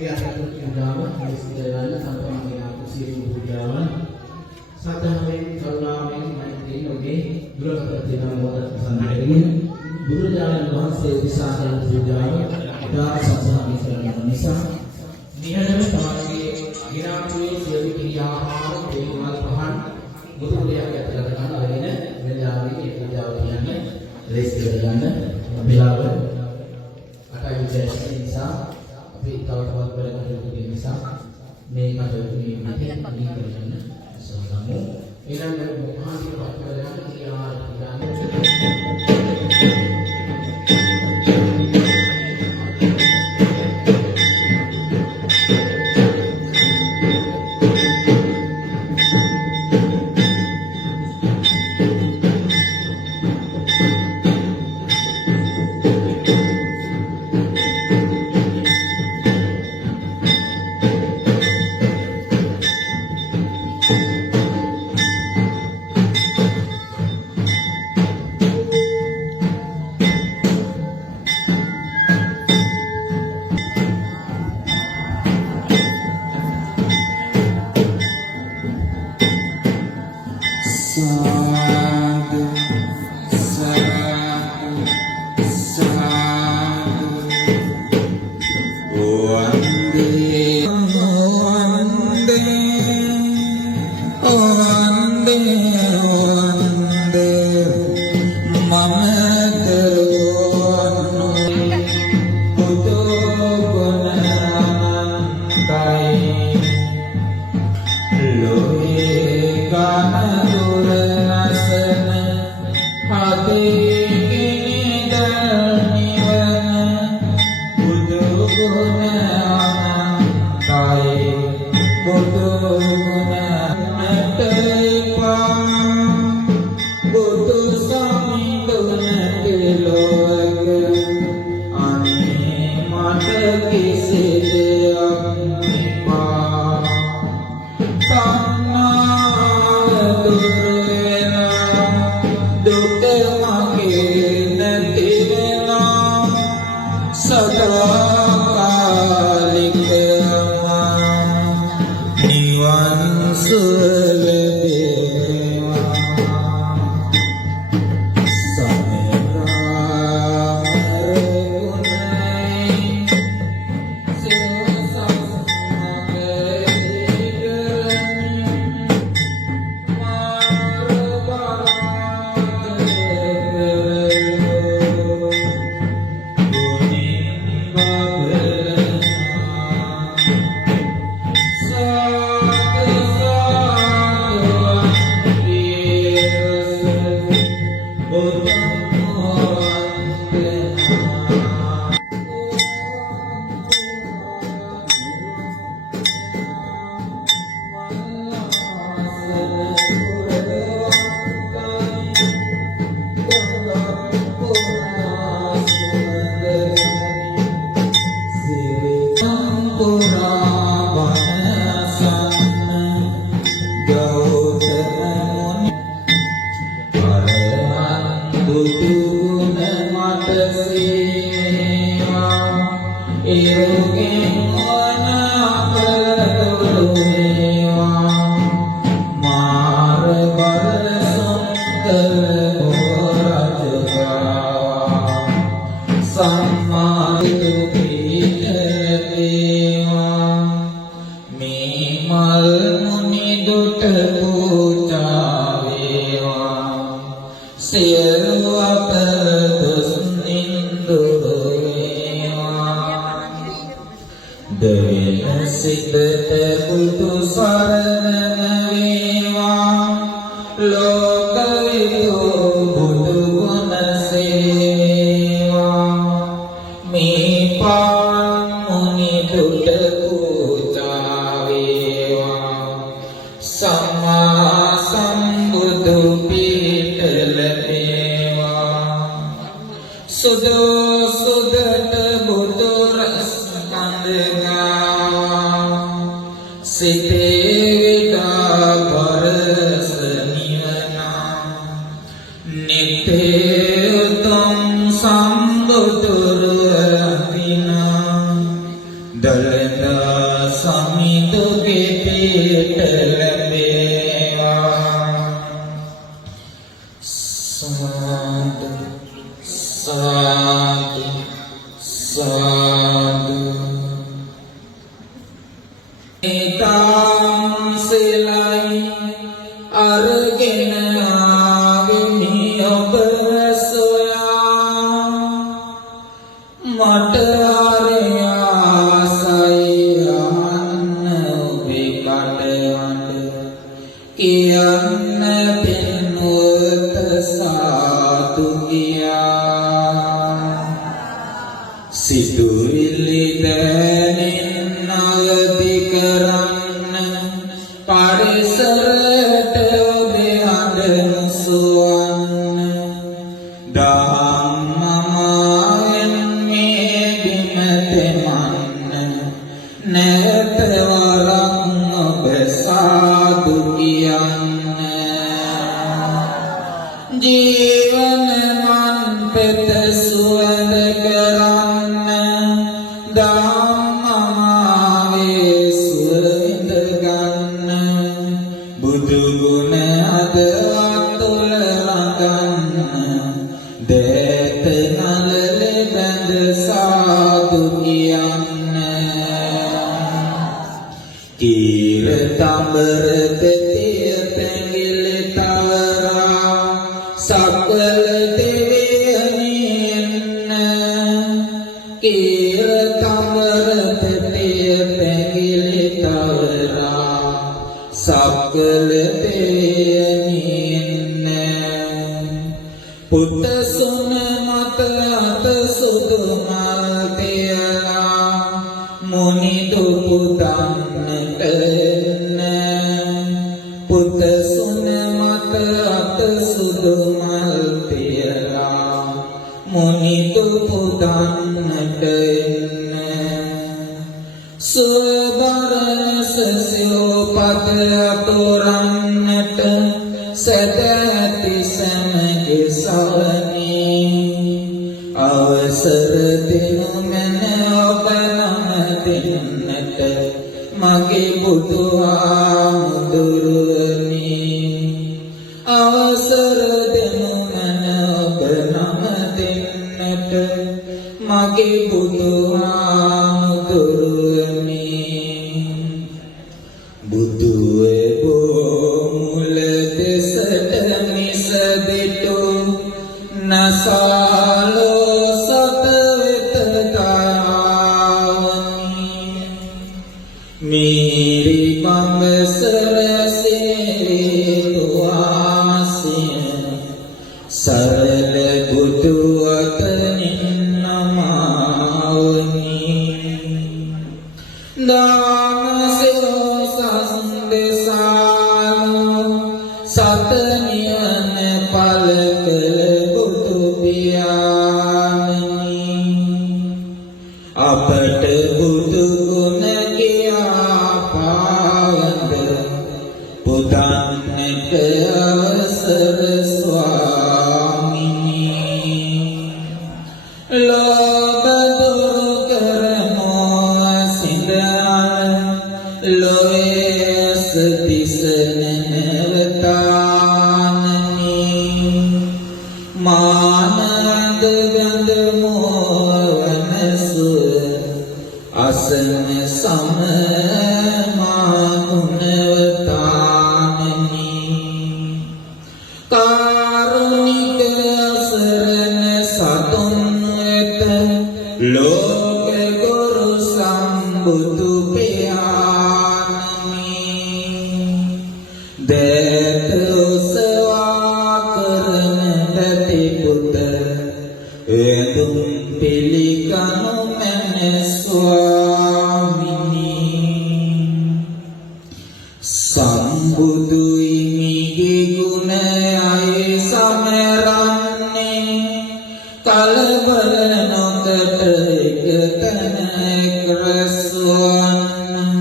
Riyasatul Indawan Halis Jalan sampai mengingat siring budawan Sata Hamin Kaulamin Main Oke Dulu kepertina Muat Pesantren Guru Jalan Luhan Bisa dan Budawan Dan Sasa Hamin Jalan Indonesia Dihadami Tamaki Ginakui Siwi Kiriyahan Dewi Malpahan Guru Dia Katakan Lainnya Menjadi Kejawabannya Lesti Jalan Bilawan Akan Jasa Insa tapi kalau teman berada di desa, mereka dari ini kerjanya selalu. Ini adalah bukan tempat berada di yang Siti Vida Garas Niwa පින්වත සාදු කියා සිතුවිලි දැනෙන් අවදි කරන්න පරිසරට ඔබේ හඬ මුසුවන්න ධම්මමාවෙන් මේ බිම තෙමන්න නැවත වරක් ඔබ සාදු කියන්න ජීවන මන් පෙත සුවඳ කරන්න ධම්මමාවේ සුවඳ ගන්න බුදු ගුණ අදවත් තුල රඟන්න දේත නලල බඳ සාදු කියන්න කීර තඹර දෙතිය පැඟිලි තවරා සක්වල දෙවියනින්න කීර තඹර දෙතිය පැඟිලි තවරා සක්වල දෙවියනින්න පුත සුන මත අත සුදු මල් තියලා මුනි දුපු දන්නට පුත සුන මත අත සුදු මල් තියලා මුනි දුපු දන්නට සුවබරණස සිව්පත අතුරන්නට සැදැති සැමගේ සවනේ අවසර දෙනු මැන ඔබ නම දෙන්නට මගේ බුදු හාමුදුරුවනේ අවසර දෙනු මැන ඔබ නම දෙන්නට මගේ බුදු හාමුදුරුවනේ බුදුවේ බොමුල දෙසට මිස දිටු නසාලෝ සත වෙත තාවනි මීරි බඹසර සේතුවාසිය සරල බුදු අතනින් නමාවනි දානසෝ සසුන්දෙසානෝ සත නිවන පල කළ බුදු පියාණනි අපට බුදු ගුණ කියා පාවඳ පුදන්නට අවසර ස්වාමිනී ලෝභ දුරු කරමෝ සිඳාන ලොවේස දිසන නැවතානනි මානන්ද ගඳ මෝවනසුව අසන සම මාගුණවතානනි කාරුණික අසරණ සතුන් වෙත ලෝක ගුරු සම්බුදු පියාණනි දේත උසවා කරන දති පුත එදුම් පිළිකනු මැන ස්වාමිනී සම්බුදු හිමිගේ ගුණයයි සමරන්නේ කලබල නොකට එකතැනක රැස්වන්න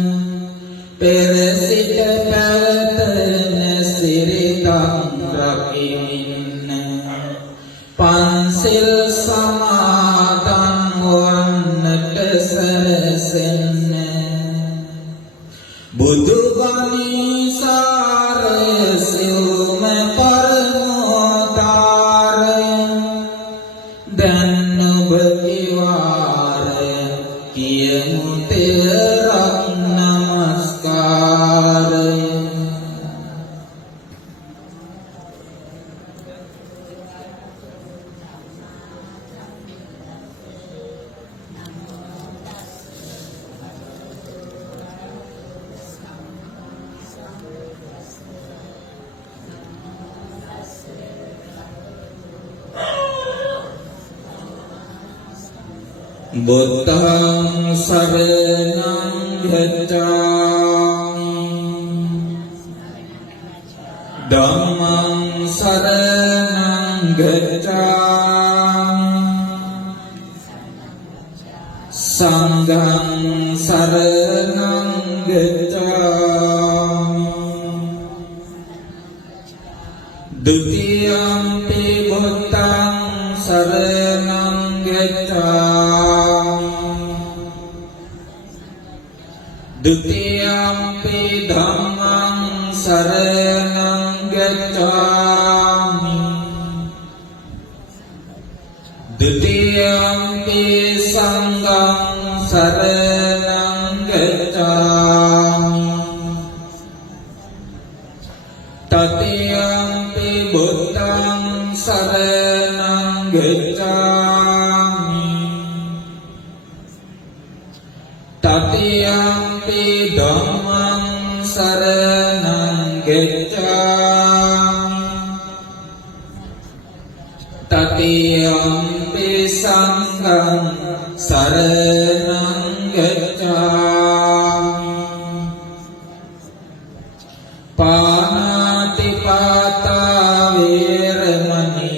පෙර සිට පැවතෙන සිරිතක් රකින්න පන්සිල් සමාදන් වන්නට සැරසෙන්න බුදු බණී සාරය සිව්ම පරමෝදාරය දැන් ඔබ කිවාරය කියමු තෙරක් නමස්කාරය Buddhaṃ saraṇaṃ gacchāmi Dhammaṃ saraṇaṃ gacchāmi Saṅghaṃ saraṇaṃ gacchāmi Dutiyampi buddhaṃ saraṇaṃ gacchāmi Dutiyampi dhammaṃ saraṇaṃ gacchāmi Dutiyampi saṅghaṃ saraṇaṃ gacchāmi Tatiyampi buddhaṃ saraṇaṃ gacchāmi Tatiyampi dhammaṃ saraṇaṃ gacchāmi Tatiyampi saṅghaṃ saraṇaṃ gacchāmi Pāṇātipātā vēramaṇī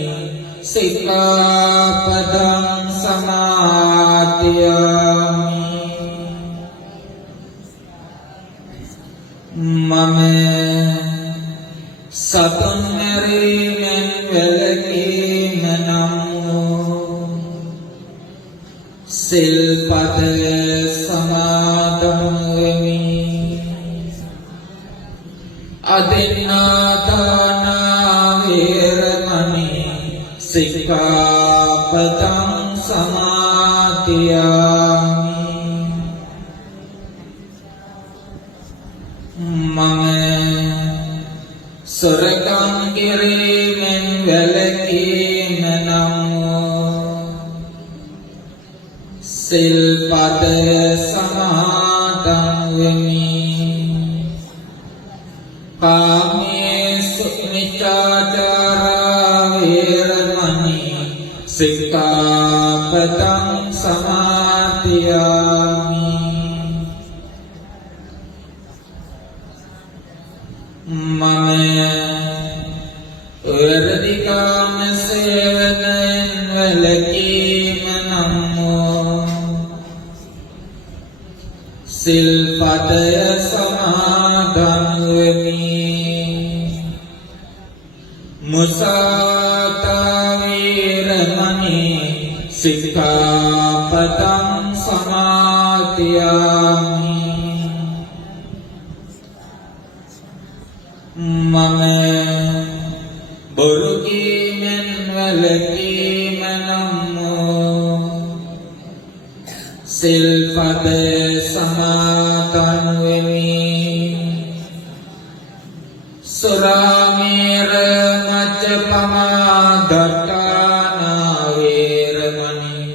sikkāpadaṃ samādhiyāmi Mama satun merimen velakīm nammo silpada samadhamvami Adinādāna vēramaṇī sikkāpadaṃ samādhiyāmi Mama සොරකම් කිරීමෙන් වැළකීම නම් සිල්පද සමාදන් වෙමි කාමේසු මිච්ඡාචාරා වේරමණී සික්ඛාපදං සමාදියාමි මම වරදිකාම සේවනයෙන් වැළකීම නම් සිල්පදය සමාදන් වෙමි මුසාවාදා වේරමණී සික්ඛාපදං සමාදියාමි මම බොරු කීමෙන් වැළකීම නම් සිල්පද සමාදන් වෙමි සුරාමේර මච්චපමා දට්ඨානා වේරමණී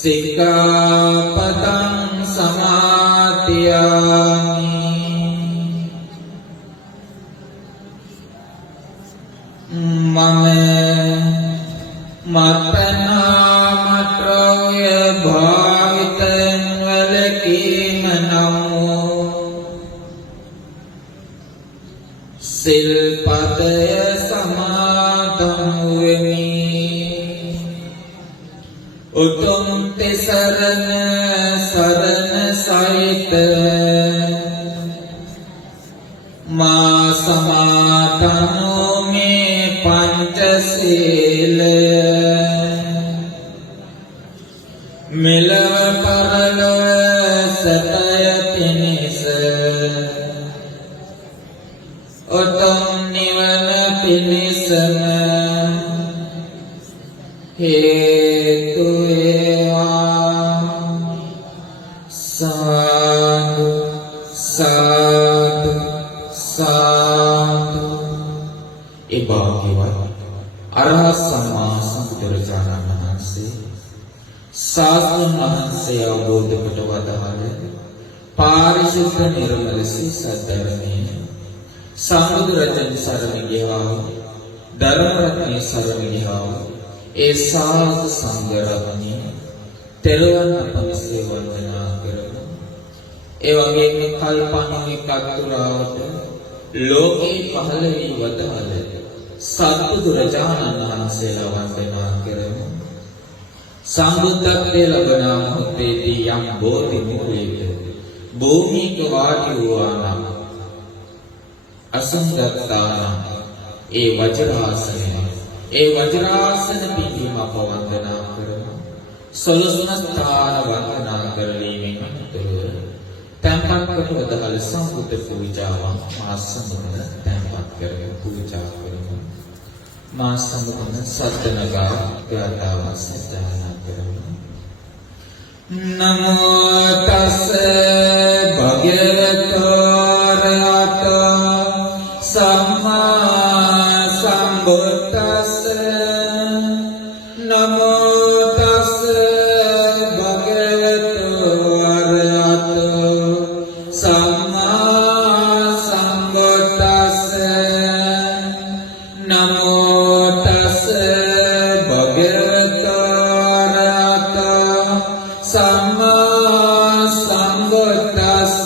සික්ඛාපදං සමාදියාමි මම මත්පැන්හාමත්‍රව්‍ය භාවිතයෙන් වැළකීම නම් සිල්පදය සමාදන් වෙමි උතුම් තිසරණ සරණ සහිත මා සමාදන්ෝ මේ පංචශීලය මෙලව පරලොව සැපය පිණිස උතුම් නිවන පිණිසම හේතු වේවා සාදු සාදු සාදු ඒ භාග්‍යවත් අරහත් සම්මා සම්බුදුරජාණන් වහන්සේ ශාස්ත්‍රඥ වහන්සේ අවබෝධ කොට වදාළ පාරිශුද්ධ නිර්මල සත්‍යධර්මයේ සම්බුදුරජාණන් සරණ ගියා ධර්ම රත්නයේ සරණ ගියා ඒ සාධු සංඝ රත්නයේ තෙරුවන් අපමසේ වන්දනා කරමු. ඒ වගේම කල්පනා එකක් තුරාවට ලෝකේ පහළ වී වදාළ සත්බුදුරජාණන් වහන්සේලා වන්දනා කරමු. සම්බුද්ධත්වයේ ලබන මොහොතේදී යම් බෝධි මූලයක භූමික වාඩි වූවා නම් අසංගතාන ඒ වජ්‍රාසන පිටීම අප වන්දනා කරමු. සොළොස්වන වන්දනා කරලීමෙන් අනතුරුව තැන්පත් කොට වදාළ සම්බුද්ධ පූජාවන් මා සමග තැන්පත් කරගෙන පූජා කරමු. මා සමග සත්නගා ගාථාව සජ්ජායනා කරමු. නමෝ තස්ස භගවතු අරහතෝ සම්මා සම්බුද්දස්ස. නමෝ තස්ස භගවතු අරහතෝ සම්මා සම්බුද්දස්ස. නමෝ තස්ස භගවතු අරහතෝ සම්මා සම්බුද්දස්ස.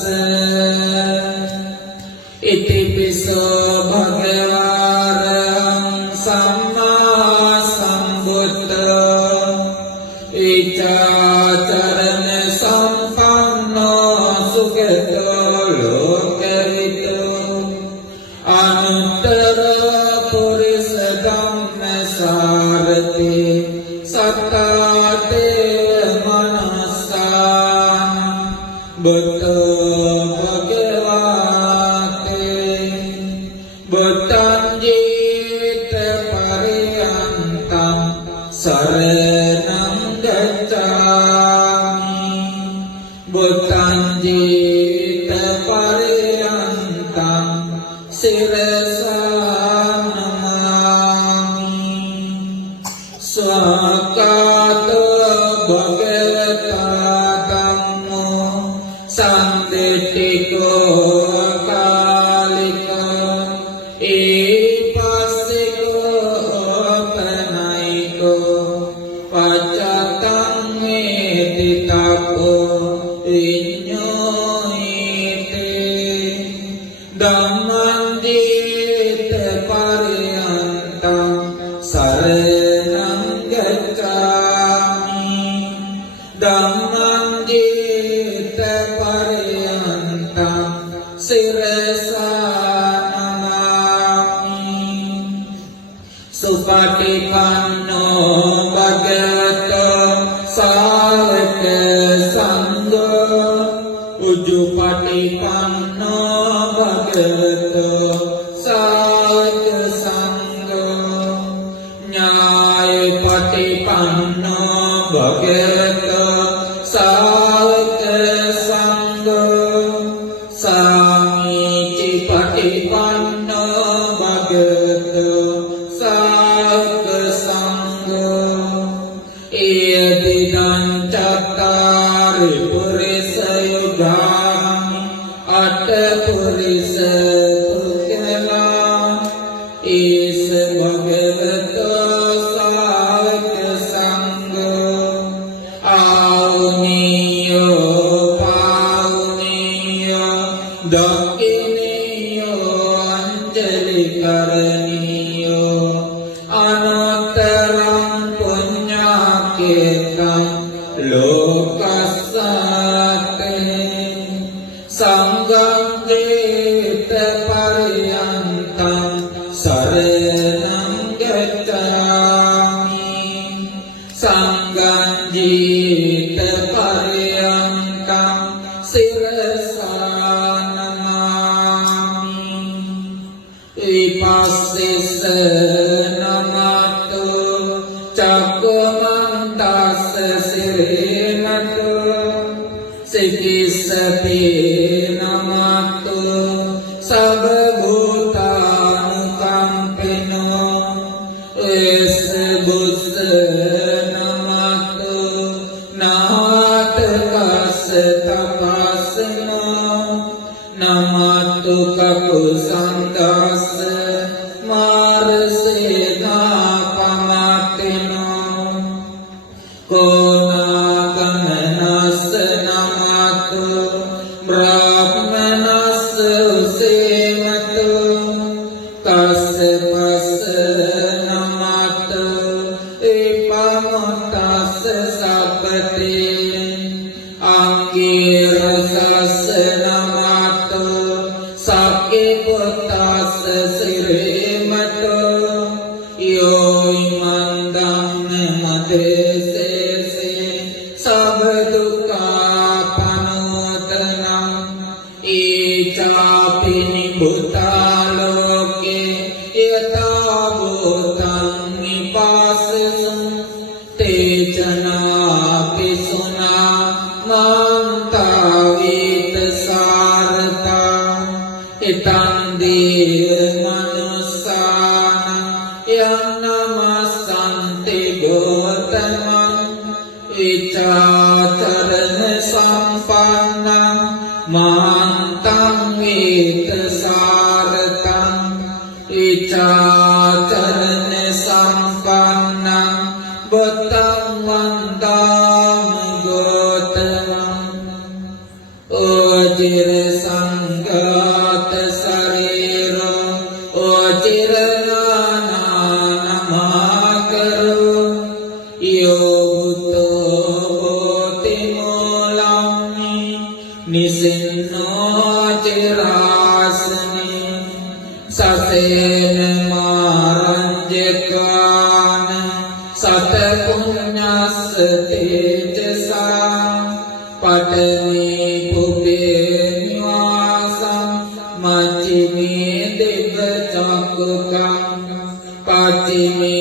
ඉතිපිසෝ භගවාරං සම්මා සම්බුද්ධෝ ඉච්ඡාචරණ සම්පන්නෝ සුඛතෝ ලෝකවිදෝ අනුත්තර පුරිස ධම්මසාරති සත්තාතේ මනසාන බුද්ධෝ භගවාතේ බුද්ධං ජීවිත පරියන්තං සරණං ගච්ඡාමි. බුද්ධං ජීවිත පරියන්තං සිරසා නමාමි. ස්වාකාතෝ භගවතා ධම්මෝ සම්දිට්ඨිකෝ අකාලිකෝ ඒපස්සිකෝ පනයිකෝ පච්චත්තං වේති තප්පෝ විඤ්ඤෝයිතේ ධම්මං ජීවිත පරියන්තං සරණං ගච්ඡාමි. ධම්මං ජීවිත පරියන්තං සිරසා නමාමි. සුපටිපන්නෝ භගවතෝ සාවක සංඝෝ උජුපටිපන්නෝ භගවතෝ සාවක සංඝෝ ඥායපටිපන්නෝ භගවතෝ සාවක සංඝෝ සාමීචි පටිපන්නෝ භගවතෝ සාවක සංඝෝ ඒදිදං චත්තාරි පුරිස යුගාමි අට පුරිස පුකලා ඒස භගවතෝ සාවක සංඝෝ ආවුනියෝ පාවුනියෝ දක්ඛිනියෝ අංජලි කරණියෝ අනතරං පුඤ්ඤාකේතං ලෝකස්සතේ සංඝං ජීවිත පරියන්තං සරණං ගච්ඡාමි. සංඝං ජීවිත පරියන්තං සිරසා නමාමි. විපස්සිස නමතු චක්කමන්තස්ස සිරේමතු සිකිස්සපි නමතු සබ භූතානුකම්පිනෝ එස් බුස්ස නමතු නාතකස්ස තපස්සනෝ නමතු කකුසන්දස්ස මාරසේනා පමතිනෝ කෝනාගන यो इमं धम्म मदेसेसे सब दुःखापनोदनं ईचापि निभूता लोके यथा भूतं निपाससुं ते जनापि सुना मान्तावीत सारता इतं देव मनुस्सानं यं नमस्सन्ति गौतमं विचाचरण सम्पन्नं महान्तं वेद सारतं विचाचरण सम्पन्नं बुद्धं वन्दामि गौतमम् ओजिर संगात शरीरो ओजिर नाना नमाकरो यो भूतो भूति मूलम्नि निसिन्नो चिरासनि ससेन मारञ्जित्वान सतपुण्यस्स तेजसा पटनी भुवे निवासं मच्चिमे दिव्यचक्षुषं पच्चिमे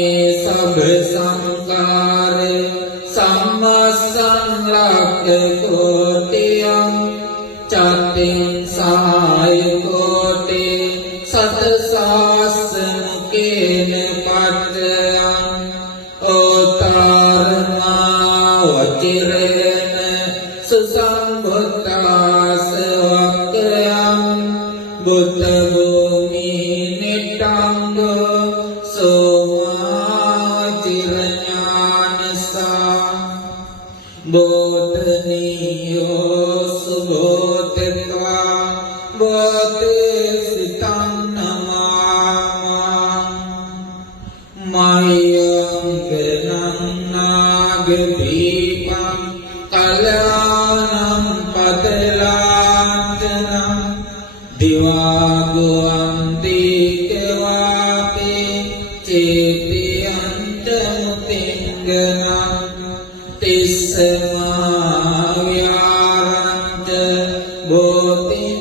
सब संस्कार सम्मसंरक्तकोटियं चत्तिंसाय कोटि शतसहस्रमुखेन पठ्यम् ओतारमा वचिरेण सुसंभुतासवक्यं बुद्धभूमि निट्टाङ्गो सोमाचिरज्ञानसा बोधनीयो सुबोधित्वा बोधिसितं नमामः मह्यं गणं नागदीपं कल्याणं पतलाञ्जनं दिवागुवन्दिकवापि चेत्यञ्चमुतिङ्गनं तिस्समाव्यारञ्च बोधिमरिसवट्यं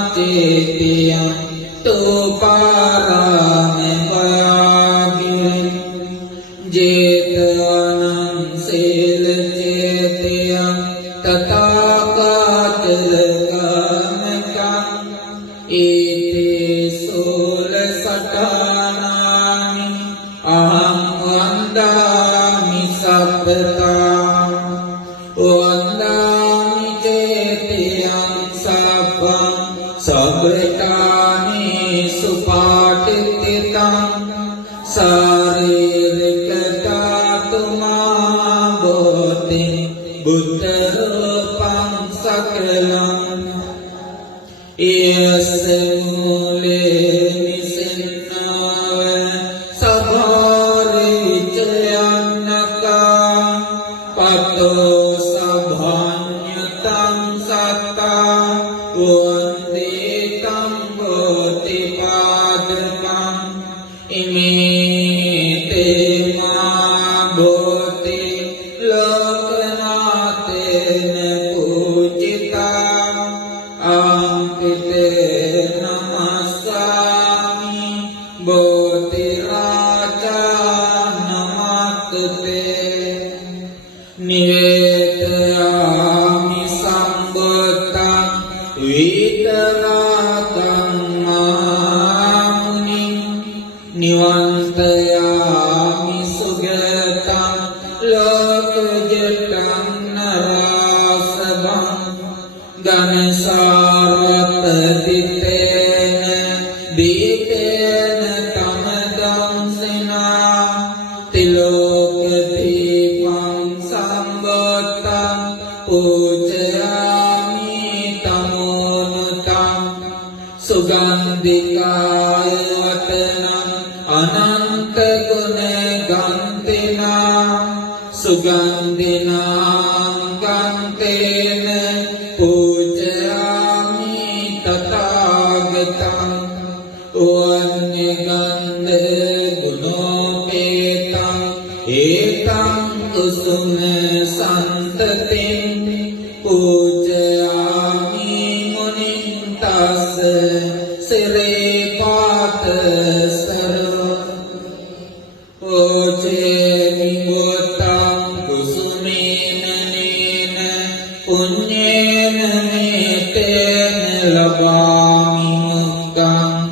स्वर्णमालिमाचेत्यं तूपारामपयागिरिं जेतवनं शीलचेत्यं तथाकाचलगमकम् एते सोलसठानानि अहं वन्दामि सप्तता वन्दामि चेत्यं सपं सकृतानि सुपाठितं शारीरिकधातुमाबोधि बुद्धरूपं सकलम् यस्य मूले निसिन्नाव सभारिचयन्नका पतो सभान्युतं सत्ता वन्दितं बोधिपादकम् इमे ते मा बोधि लोकनाथेन पूजिता अंकिते नमस्सामि बोधिराजा नमस्ते निवेदयामि सम्बुद्धं वीतरागं महामुनिं निवन्तयामि सुगतं लोकजटं नरासभं घनसारपतितेन दीतेन तमदंसिना तिलोकदीपं सम्बुद्धं पूजयामि तमोनुतं सुगन्धिकाय वतनम् अनन्तगुणगन्धिना सुगन्धिनां गन्धेन पूजयामि රස සිරේ පාත සරෝ ඕචේ ගෝතං කුසුමේන නේන පුඤ්ඤේන මේතේන ලබාමි මුක්ඛං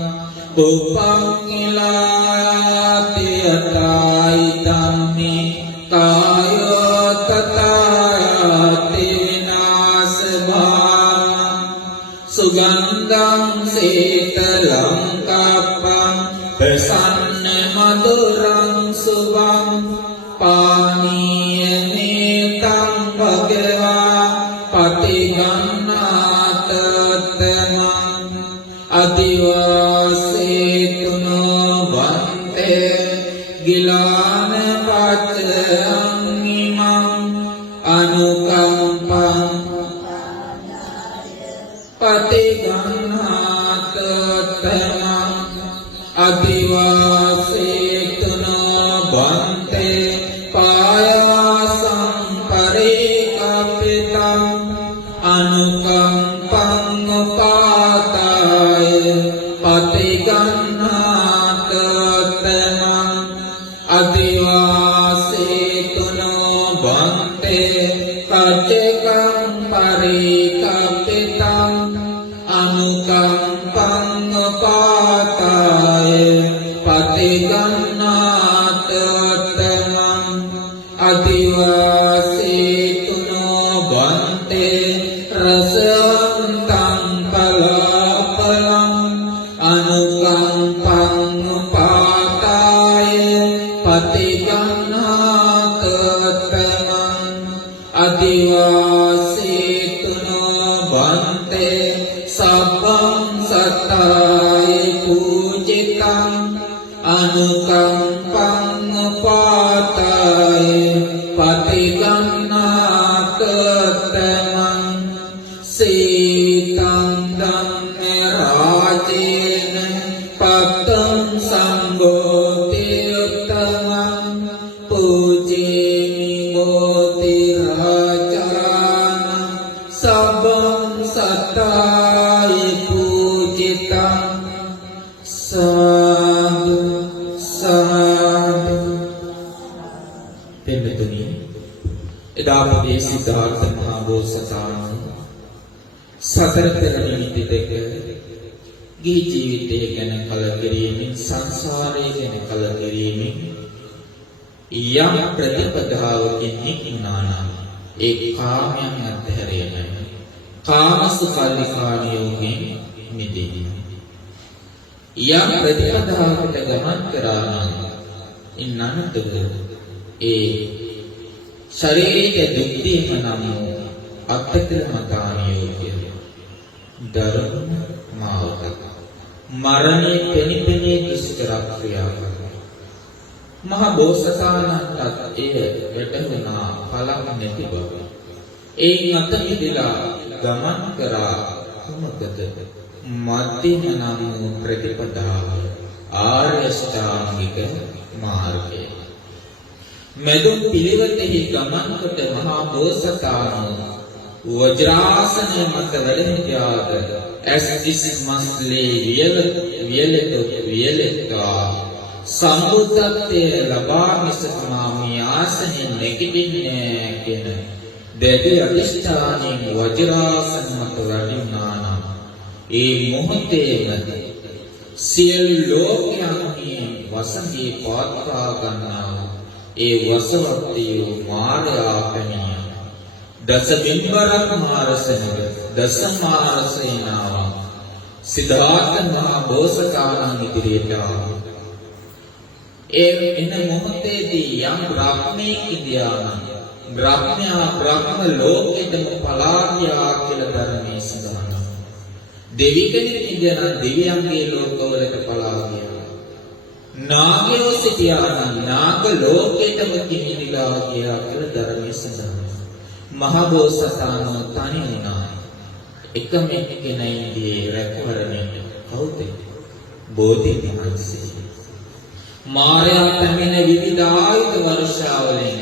උපංගිලාති යතයි ධම්මේ කායෝ තථාති විනාශභාන සුගන්ධං සීතලං කප්පං ප්‍රසන්න මధుරං සුභං පානීය නේතං භගවා පටිගන්නාත තමං අදිවාසේතුනෝ වන්තේ ගිලාන පච්චං ඉමං අනුකම්පං පටිගන්නාත තමං අදිවාසේතුනෝ වන්තේ පායාසං පරිකප්පිතං අනුකම්පං උපාතාය පටිගන්නාත තමං අදිවාසේතුනෝ වන්තේ කච්චකං පරිකප්පිතං අනුකම්පං උපාතාය පටිගන්නාත තමං අදිවාසේතුනෝ වන්තේ රසවන්තං පලාපලං අනුකම්පං උපාතාය පටිගන්නාත තමං අදිවාසේතුනෝ වන්තේ සබ්බං සත්තාය පූජිතං අනුකම්පං උපාතාය පටිගන්නාත තමං සීතං ධම්මේ රාජේන පත්තං සම්බෝධි උත්තමං පූජේමි ගෝති රාජාන සබ්බං සත්තාය පූජිතං සාදු සාදු. දෙන්නතුනි, එදා අපගේ සිද්ධාර්ථ මහ බෝසතාණන් සතර පෙර නිමිති දෙක ගිහි ජීවිතය ගැන කලකිරීමෙන් සංසාරය ගැන කලකිරීමෙන් යම් ප්‍රතිපදාවකින් නික්මුණා නම් ඒ කාමයන් අත්හැරීමයි කාමසුඛල්ලිකාණියෝගෙන් මිදීම. යම් ප්‍රතිපදාවකට ගමන් කරා නම් ඉන්නනතුක ඒ ශරීරික දුක්ඛීම නම් අත්කලමතාණියෝගේ ධර්ම මාවත මරණය පෙනිපෙනී දුෂ්කර ක්‍රියාවක්. මහ බෝසතාණන්ටත් එය වැටහුණා පළක් නැති බව. එයින් අත මිදලා ගමන් කරා කුමකද? මධ්‍යම නම් ප්‍රතිපදාව ආර්ය අෂ්ටාංගික මාර්ගය. මෙදුම් පිළිවෙතෙහි ගමන් කොට මහා බෝසතාණන් වජ්‍රාසනය මත වැඩ සිටියාද ඇස් දිස් මස්ලේ වියලෙත්වා සම්බුද්ධත්වයේ ලබා මිසකමා මේ ආසනෙන් නැගිටින්නේ කියන දැඩි අධිෂ්ඨානයෙන් වජ්‍රාසන මත වැඩුණා නම් ඒ මොහොතේම සියලු ලෝකයන්හි වසඟේ පවත්වා ගන්නා ඒ වසවත්තිය මාර්යා පැමිණිය. දස බිම්බරක් මාරසනක දස මාරසේනාව සිද්ධාර්ථ මහ බෝසතාණන් ඉදිරියට ආවා. ඒ එන මොහොතේදී යම් බ්‍රහ්මෙක් ඉදියා නම් බ්‍රහ්මයා බ්‍රහ්ම ලෝකෙටම පලා ගියා කියලා ධර්මයේ සඳහන්. දෙවි කෙනෙක් ඉඳලා දෙවියන්ගේ ලෝකවලට පලා ගියා. නාගයෝ සිටියා නම් නාග ලෝකෙටම කිමිලා ගියා කියලා ධර්මයේ සඳහන්. මහ බෝසතාණන් තනි වුණා. එකම එක්කෙනෙක්ගේ රැකවරණයට කවුද? බෝධිධර්මසේ. මාර්යා පැමිණ විවිධ ආයුධ වර්ෂාවලින්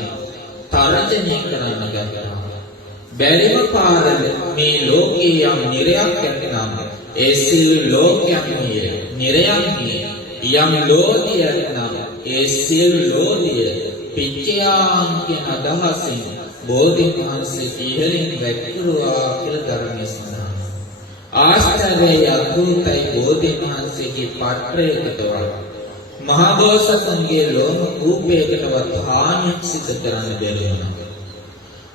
තරජනය කරන්න ගත්තා. බැරිම පාරද මේ ලෝකයේ යම් නිරයක් ඇතනම් ඒ සියලු ලෝකයන්ගේ නිරයන්ගේ යම් ලෝදියක් නම් ඒ සියලු ලෝදිය පිච්චයාන් කියන අදහසින් බෝධීන් වහන්සේ ඉහළින් වැක්කිරුවා කියලා ධර්මයේ සඳහන්. ආශ්චර්යය අද්භූතයි බෝධීන් වහන්සේගේ පත්‍රයකටවත් මහා බෝසත්ණන්ගේ ලෝම කූපයකටවත් හානියක් සිදු කරන්න බැරි වෙනවා.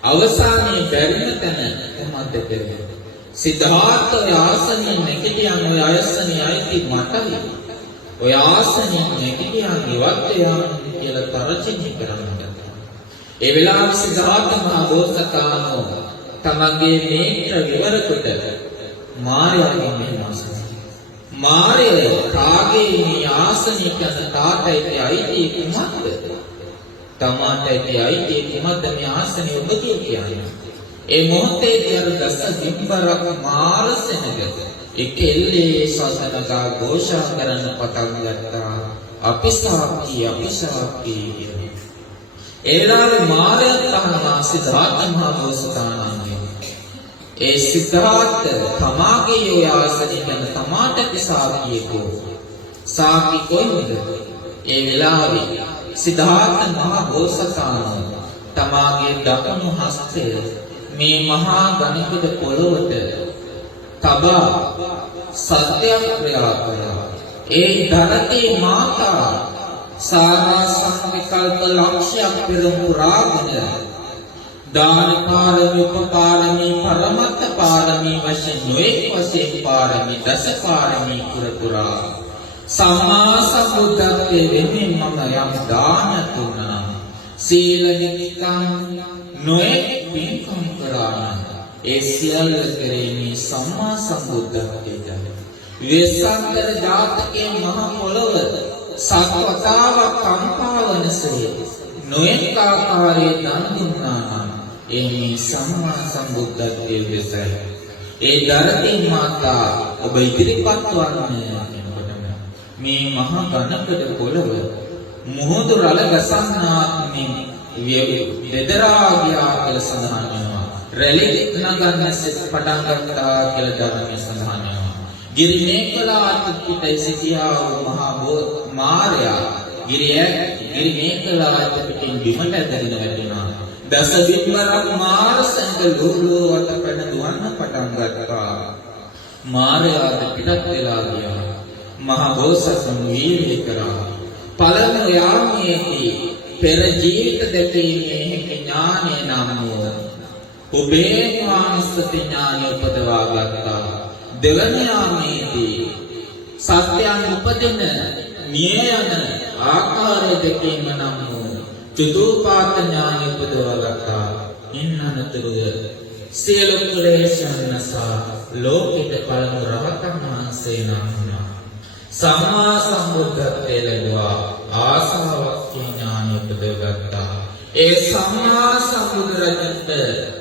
අවසානයේ බැරිම තැන කොහොමද කරන්නේ? සිද්ධාර්ථ ආසනිය නැගිටියන් ඔය ආසනිය අයිති මටයි. ඔය ආසනිය නැගිටියන් ඉවත් යාම කියලා තරචිනි කරනවා. ඒ වෙලාවේ සිද්ධාර්ථ මහ බෝසතාණෝ තමන්ගේ නේත්‍ර විවර කොට මායාවෙන් මෙහෙමසන. මායය කාගේ මේ ආසනිය කරන තාටයි අයිති කුමක්ද? තමාටයි අයිති කුමක්ද මේ ආසනිය ඔබගේ කියන්නේ? ඒ මොහොතේදී අර දස දිම්බරක් මාරසෙනග එකෙල්ලේ සසනගා ഘോഷා කරන්න පටන් ගත්තා. අපිසාප්පී කියන. ඒ වෙලාවේ මාරයන් අහනවා සිද්ධාර්ථ මහ බෝසතාණන්ගෙන්. ඒ සිද්ධාර්ථ තමාගේ ඔය ආසනිය ගැන තමාට පිසාපියකෝ. සාපි කොයිද? ඒ වෙලාවේ සිද්ධාර්ථ මහ බෝසතාණන් තමාගේ දකුණු හස්තය මේ මහා ගණිකද පොළොවට තබා සත්‍යක්‍රියා කළා. ඒ ධරතී මාතා සාරා සංවිකල්ප ලක්ෂයක් පෙරම් පුරාගෙන දාන පාරමී උපපාරමී පරමත්ත පාරමී වශයෙන් නොඑක් වශයෙන් පාරමී දස පාරමී පුරා සම්මා සම්බුද්ධත්වයේ වෙන්නේ මම යම් දාන තුනා සීල නිකං නොඑක් පින්කම් කරාන ඒ සියල්ල කෙරෙහි සම්මා සම්බුද්ධත්වයට විසංකර ජාතකයේ මහ පොළව සත්වතාවක් කම්පාවනසේ නොඑක් ආකාරයේ දන් දුන්නා නම් ඒ සම්මා සම්බුද්ධත්වයේ විසයි. ඒ ධරතී මාතා ඔබ ඉදිරිපත් වන්නේ මේ මහා ගණකඩ පොළව මුහුදු රළ ගසන්නාක් මේ දෙදරාගියා කියලා සඳහන් වෙනවා. රැලි නගන්න පටන් ගත්තා කියලා ධර්මයේ සඳහන් වෙනවා. ගිරි මේකලාත් පිටයි සිටියා වූ මහා මාරයා ගිරි මේකලාත් පිටින් බිමට ඇදගෙන වැටුණා. දස විද්වරක් මාර සංග ලෝලෝ වත පැන දුවන්න පටන් ගත්තා. මාරයාද පිටත් වෙලා ගියා. මහා බෝසත්න් වීර්ය කරා. පළමු යාමේදී පෙර ජීවිත දැකීමේ ඥානය නම් වූ ඔබේ මානසික ඥානය උපදවා ගත්තා. දෙවන යාමේදී සත්‍යයන් උපදින මිය යන ආකාරය දැකීම නම් වූ චතුපාත ඥානය උපදවා ගත්තා. ඉන්නනතුරුද සියලු ක්ලේශයන් නසා ලෝකෙට පළමු රහතන් වහන්සේ නම් වුණා. සම්මා සම්බුද්ධත්වයේ ලැබුවා. ආසාවක් ඥානය උපදවගත්තා. ඒ සම්මා සම්බුදුරජාණන්ට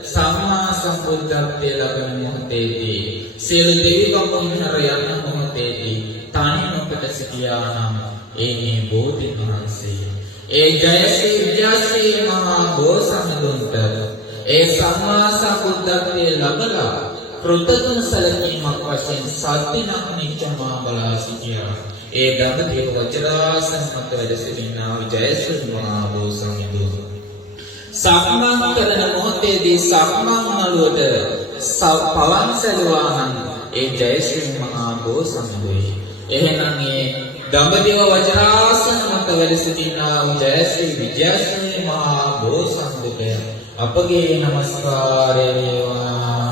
සම්මා සම්බුද්ධත්වයේ ලැබෙන මොහොතේදී සියලු දෙවිවරුන් හර යන මොහොතේදී තනින් ඔබට සිටියා නම් ඒ බෝධීන් වහන්සේ ඒ ජයශ්‍රී විජයශ්‍රී මහා බෝසත්ණුන්ට ඒ සම්මා සම්බුද්ධත්වයේ ලැබලා කෘතඥ සැලකීමක් වශයෙන් සත්‍යනක් නිච්චමා බලා සිටියා. ඒ දඹදිව වජ්‍රාසන මත වැඩ සිටිනා ජයශ්‍රී මහා බෝසත්ණුන් සක්මන් කරන මොහොතේදී සක්මන් මළුවට පවන් සැලුවා නම් ඒ ජයශ්‍රී මහා බෝසත්ණුයි. එහෙනම් ඒ දඹදිව වජ්‍රාසන මත වැඩ සිටිනා ජයශ්‍රී විජයශ්‍රී මහා බෝසත්ණුට අපගේ නමස්කාරය වේවා.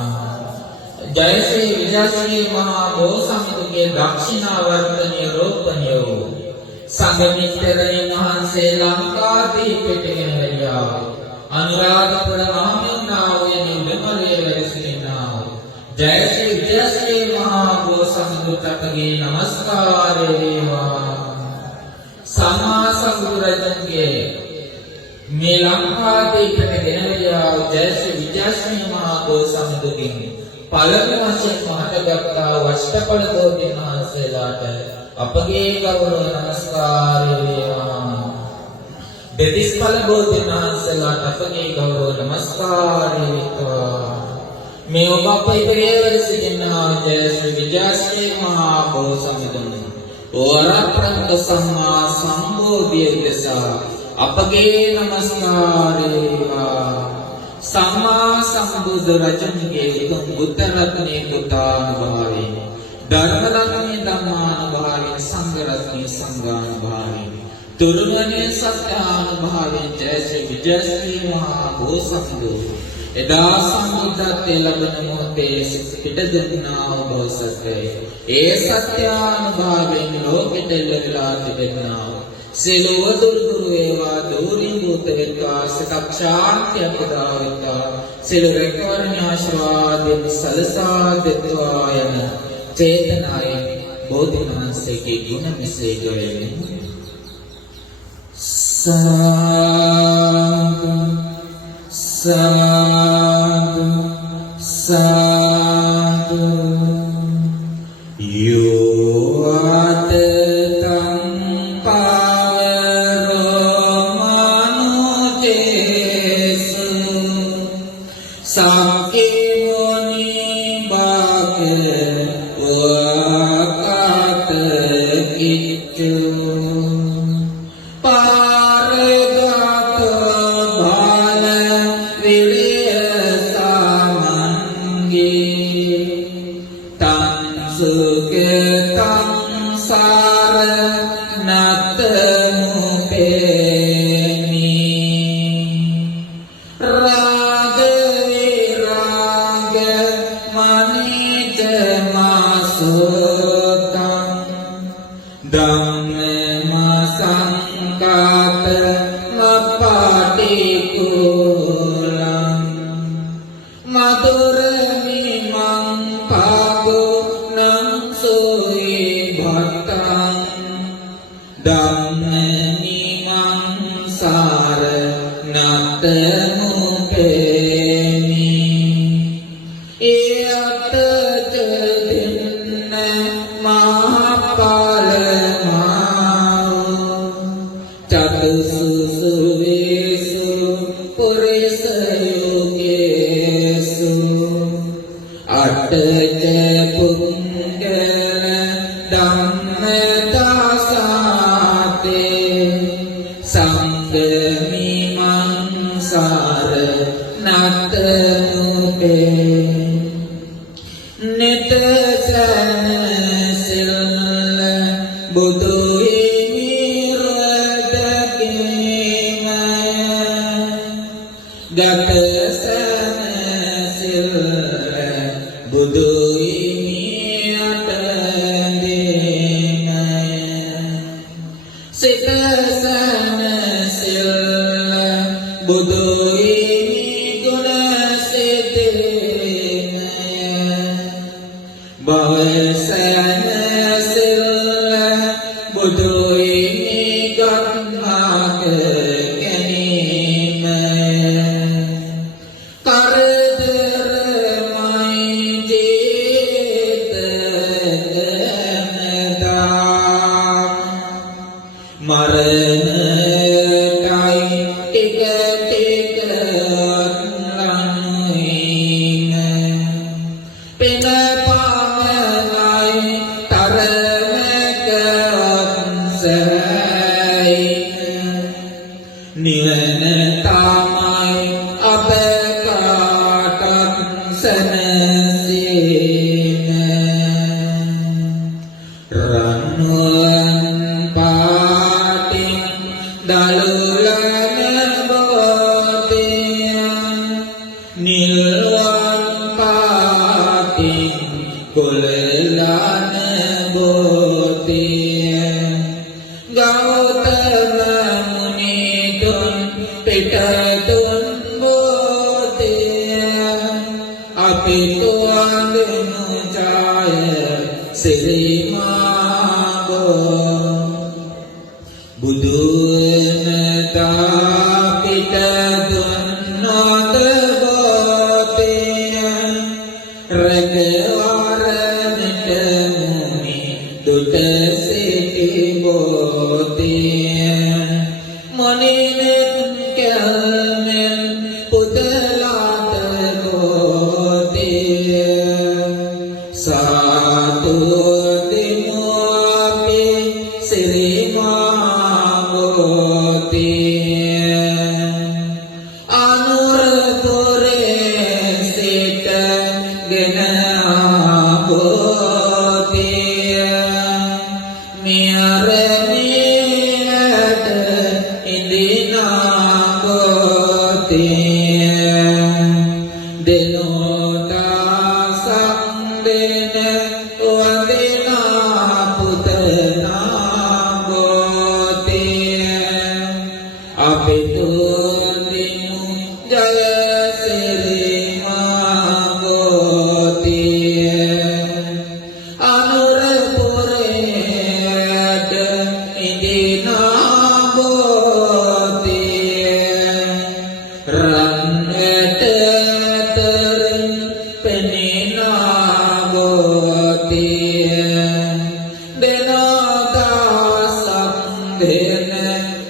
ජයශ්‍රී විජයශ්‍රී මහා බෝසත්ණුගේ දක්ෂිනාවර්තනීය රෝපණය වූ සංඝමිත්‍රයන් වහන්සේ ලංකාදීපයට ගෙන වැඩියා. අනුරාධපුර මහමෙන්නාව යන උඩමලේ වැඩ සිටිනා ජයශ්‍රී විජයශ්‍රී මහා බෝසත්ණුට අපගේ නමස්කාරය වේවා. සම්මා සම්බුදුරජාණන්ගේ මේ ලංකාදීපයට ගෙන වැඩියා ජයශ්‍රී විජයශ්‍රී මහා බෝසත්ණුගෙන් පළමු වශයෙන් මහතගත්තා වෂ්ඨඵල බෝධීන් වහන්සේලාට අපගේ ගෞරව නමස්කාරය වේවා. දෙතිස්ඵල බෝධීන් වහන්සේලාට අපගේ ගෞරව නමස්කාරය වේවා. මේ ඔබ අප ඉදිරියේ වැඩ සිටිනා ජයශ්‍රී විජයශ්‍රී මහා බෝසත්තුන් වරප්‍රන්ත සම්මා සම්බෝධිය උදෙසා අපගේ නමස්කාරය වේවා. සම්මා සම්බුදු රජුන්ගේ උතුම් බුද්ධ රත්නයේ පුතානුභාවයෙන් ධර්ම රත්නයේ ධම්මානුභාවයෙන් සංඝ රත්නයේ සංඝානුභාවයෙන් තුරුණනේ සත්‍යානුභාවයෙන් ජයශ්‍රී විජයශ්‍රී මහා බෝසත්තු එදා සම්බුද්ධත්වයේ ලබන මොහොතේ පිට දුන්නා වූ බෝසත්ත්වය ඒ සත්‍යානුභාවයෙන් ලෝකෙට එළවෙලා තිබෙනා සියලුම දුරු වේවා දූරීභූත වෙත්වා සිතක් ශාන්තිය පුදා වෙත්වා සියලු රැකවරණ ආශිර්වාදයෙන් සලසා දෙත්වා යන චේතනාවෙන් බෝධිමහන්සේගේ ගුණ මෙසේ ගොයන්නේ සාදු සාදු සාදු Putela te වන්දිනා පුතනා බෝතිය අපි තුන්දිනු ජයසිරි මාගෝතිය අනුරපුරයට ඉදිනා බෝතිය රන්වැට තරන් පෙනිනා බෝතිය දෙනෝදාසක් දෙන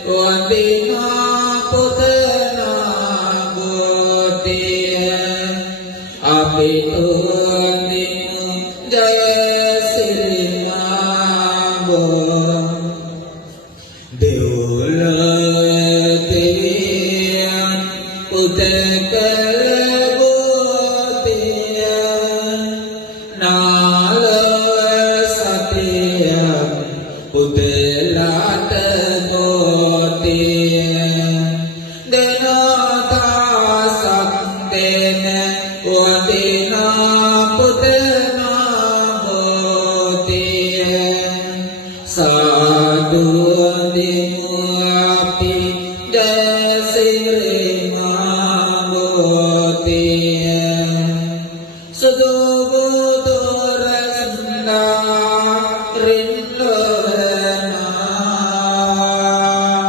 වන්දිනා පුතනා බෝතිය අපි තුන්දිනු ජයසිරි මාගෝ දෙව්ල දෙවියන් පුතකල බෝතිය නාල සතියක් පුතලාට බෝතිය දෙනෝදාසක් දෙන වන්දිනා පුතනා බෝතිය සාදු වන්දිමු අපි ජයසිරි මාගෝතිය සුදු බුදු රැස්නා රින්ලෝලනා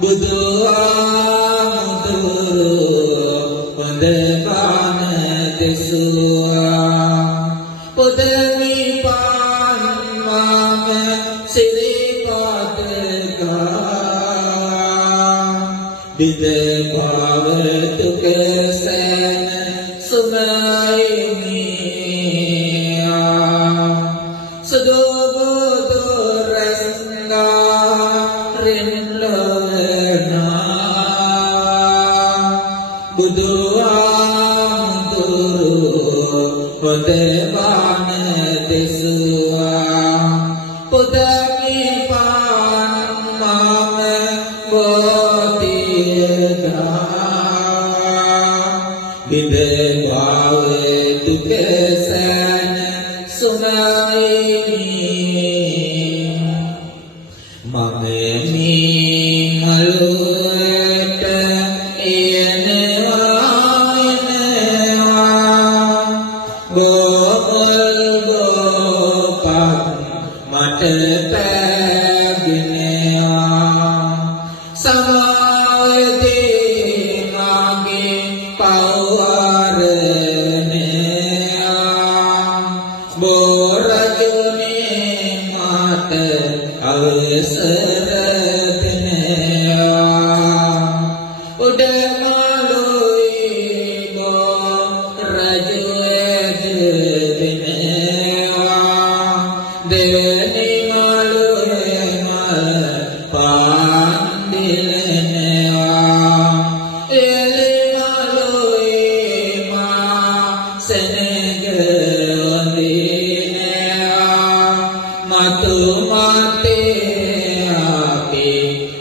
බුදු ආමුදුරු හොඳ බණ දෙසුවා පුතනි පාන් මම සිරිපතකා විද භව තුක සැන සුමයිනියා සුදු බුදු රැස්නා රින්ලෝලනා බුදු ආමුදුරු හොඳ බණ දෙසුවා පුතකි පාන් මම බෝතියදා විද භව දුක සැන සුමයිනි මම මලුවට එනවා ගෝපල් ගෝපත් මට පැගෙනවා සමාවදී මාගේ පවරණයා බෝරජුනේ මට අවසර දෙනවා උඩමලුයි ගෝ රජුවද දෙනවා දෙවනි මලුයි මල් පාන් දෙලනවා එලි මලුයි මා සෙනග වදිනවා මතු මතේ අපි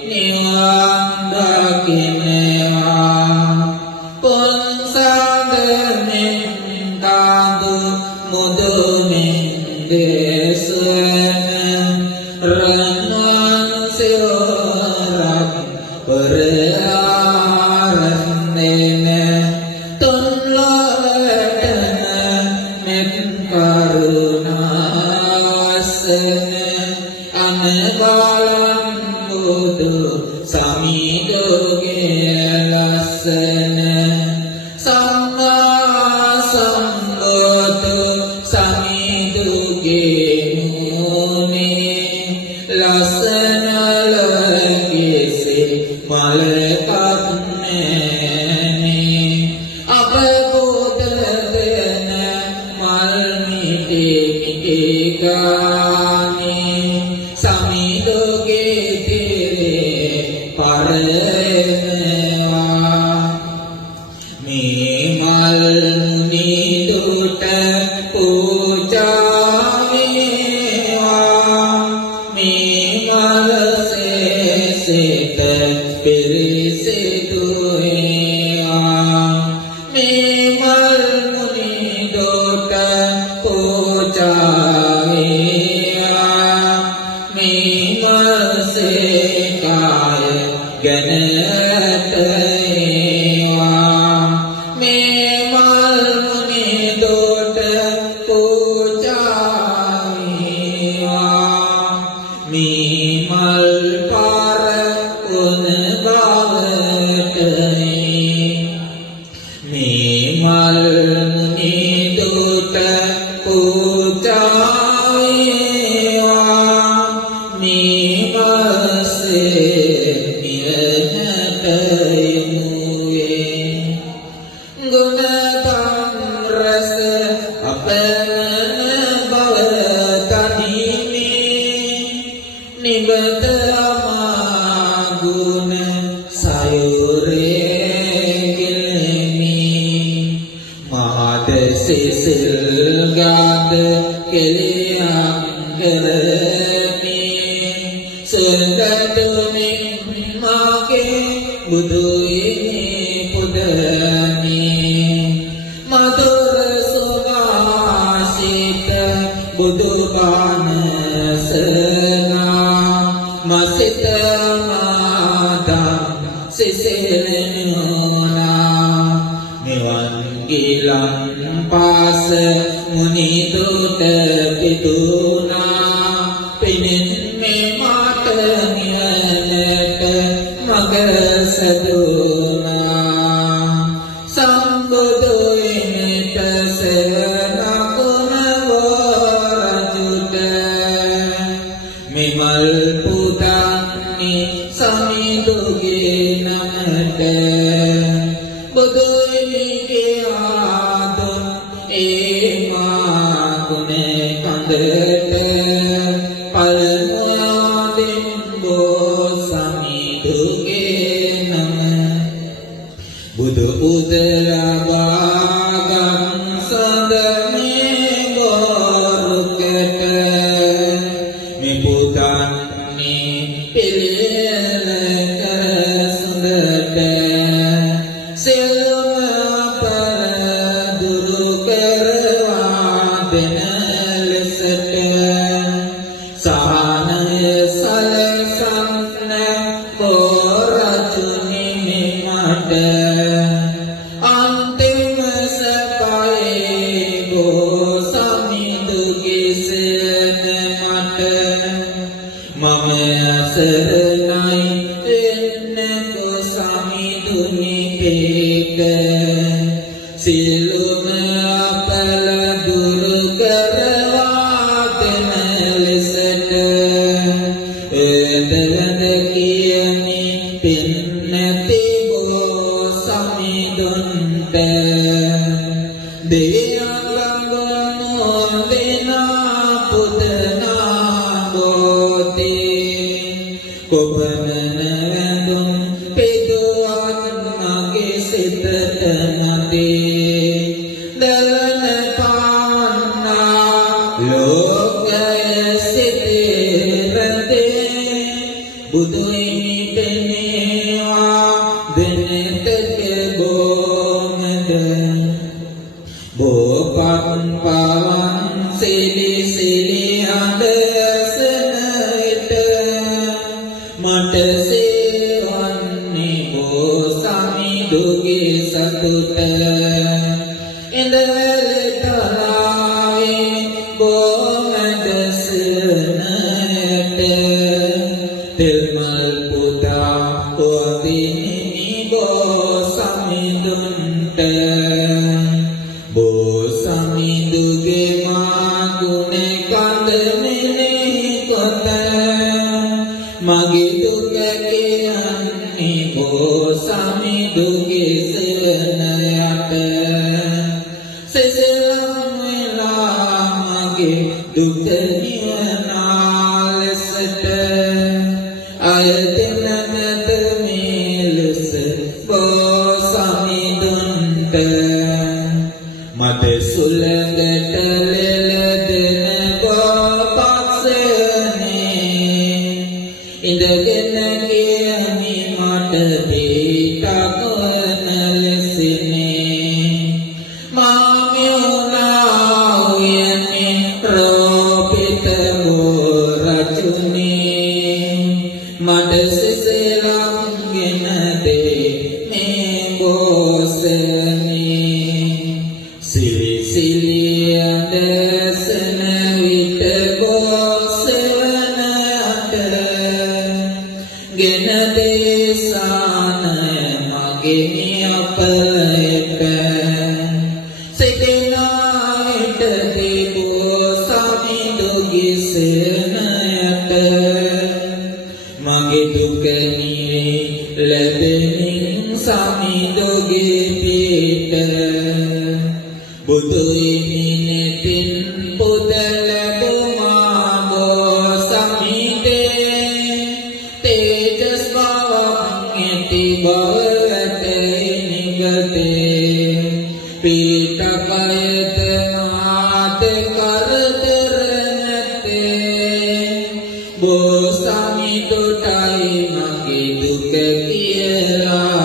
නිවන් දකිනවා පොන්සඳමින් කාදු මුදුමින් දේශන රන්වන් සිරක් පරාරස්නෙන තුන්ලොවටන මෙත් කරුණාසන අනබලන් බුදු සමිදුගේ ලස්සන සම්මා සම්බුදු සමිදුගේ මුනේ ලස්සන ලකිසි මලකත් නෑනේ අප පුදලදන මල් මිටි මිටි ගානේ සමිදුගේ තිරේ පරනවා මේ මල් නිදුට පූජා වේවා මේ මල් සේසිත පිරිසිදු වේවා මේ මල් නිදුට පූජා නිබත අමාගුණ සයුරේ ගෙලමි මහද සිසිල් ගාද කෙලියක් කරමි සුන්දතුමින් මාගේ බුදුයිනි පුදමි මధుර සුවාසිත බුදුබණ සනා මසිත මාදා සිසිලනුනා නිවන් ගිලන් පාස මුනි දුත පිදුනා පිනෙන් මේ මාත නිවනට මග සදුනා සම්බුදු වෙනට සරණකුණ වරජුට මෙමල් පුතන්නි සමිඳුගේ නමට බුදු හිමිගේ ආදුන් ඒ මා ගුණ කඳට පල්මුවදින් බෝ සමිඳුගේ නම බුදු උදලා බාගම් සඳනේ ගොරුකට මේ පුතන්නේ පිළිල කර සුඳට සියලුම පර දුරු කරවා දෙන ලෙසට සහනය සලසන්න බෝරතුනි මෙමට අන්තිම සපයේ ගෝ සමිඳුගේ සෙන මට මම අසරණයි එන්නකෝ සමිඳුනි පේක සියලුම අපල දුරු කරවා දෙන ලෙසට එදවන කියමි පින් නැති බෝ සමිඳුන්ට දෙවියන්ගනෝ දෙනා පුදනා බෝති කොපමණ වැඳුම් පිදුවත් මගේ සිතට නැදී දරන පාන්නා ලෝකය සිතේ රැඳේ බුදු හිමි පෙනේවා දෙනෙතක බොමද බෝපත් පවන් සිලි සිලි අඳසන විට මට සේවන්නේ බෝ සමිඳුගේ සතුට ඉඳලතරාවේ බොමද සනට තෙල්මල් පුතා කොදිනි බෝ සමිඳුන්ට බෝ සමිඳුගේ මා ගුණ කඳ මෙනෙහි කොට මගේ දුක කියන්නේ බෝ සමිඳුගේ සරණයට සෙසලම් වෙලා මගේ දුක නිවනා ලෙසට අයදින නැත මේ ලෙස බෝ සමිඳුන්ට මද සුළඟට ලෙලදෙන පක්ෂනේ ඉඳගෙන කියමි මට පිටක් වන ලෙසිනේ මාමියුනා උයනේ රෝපිත රචුනේ මට සිසලම් ගෙන දේ මේ බෝසනේ සිලි සිලි අඳසන විට බෝසවනට ගෙන දේශානය මගේ අපලයට සිටිනාට තිබෝ සමිඳුගේ සෙනයට මගේ දුක නිවේ ලැබෙමින් සමිඳුගේ පිට බුදු හිමිනෙතින් පුද ලැබුමා බෝ සමිඳේ බෝසමිතුටයි මගේ දුක කියලා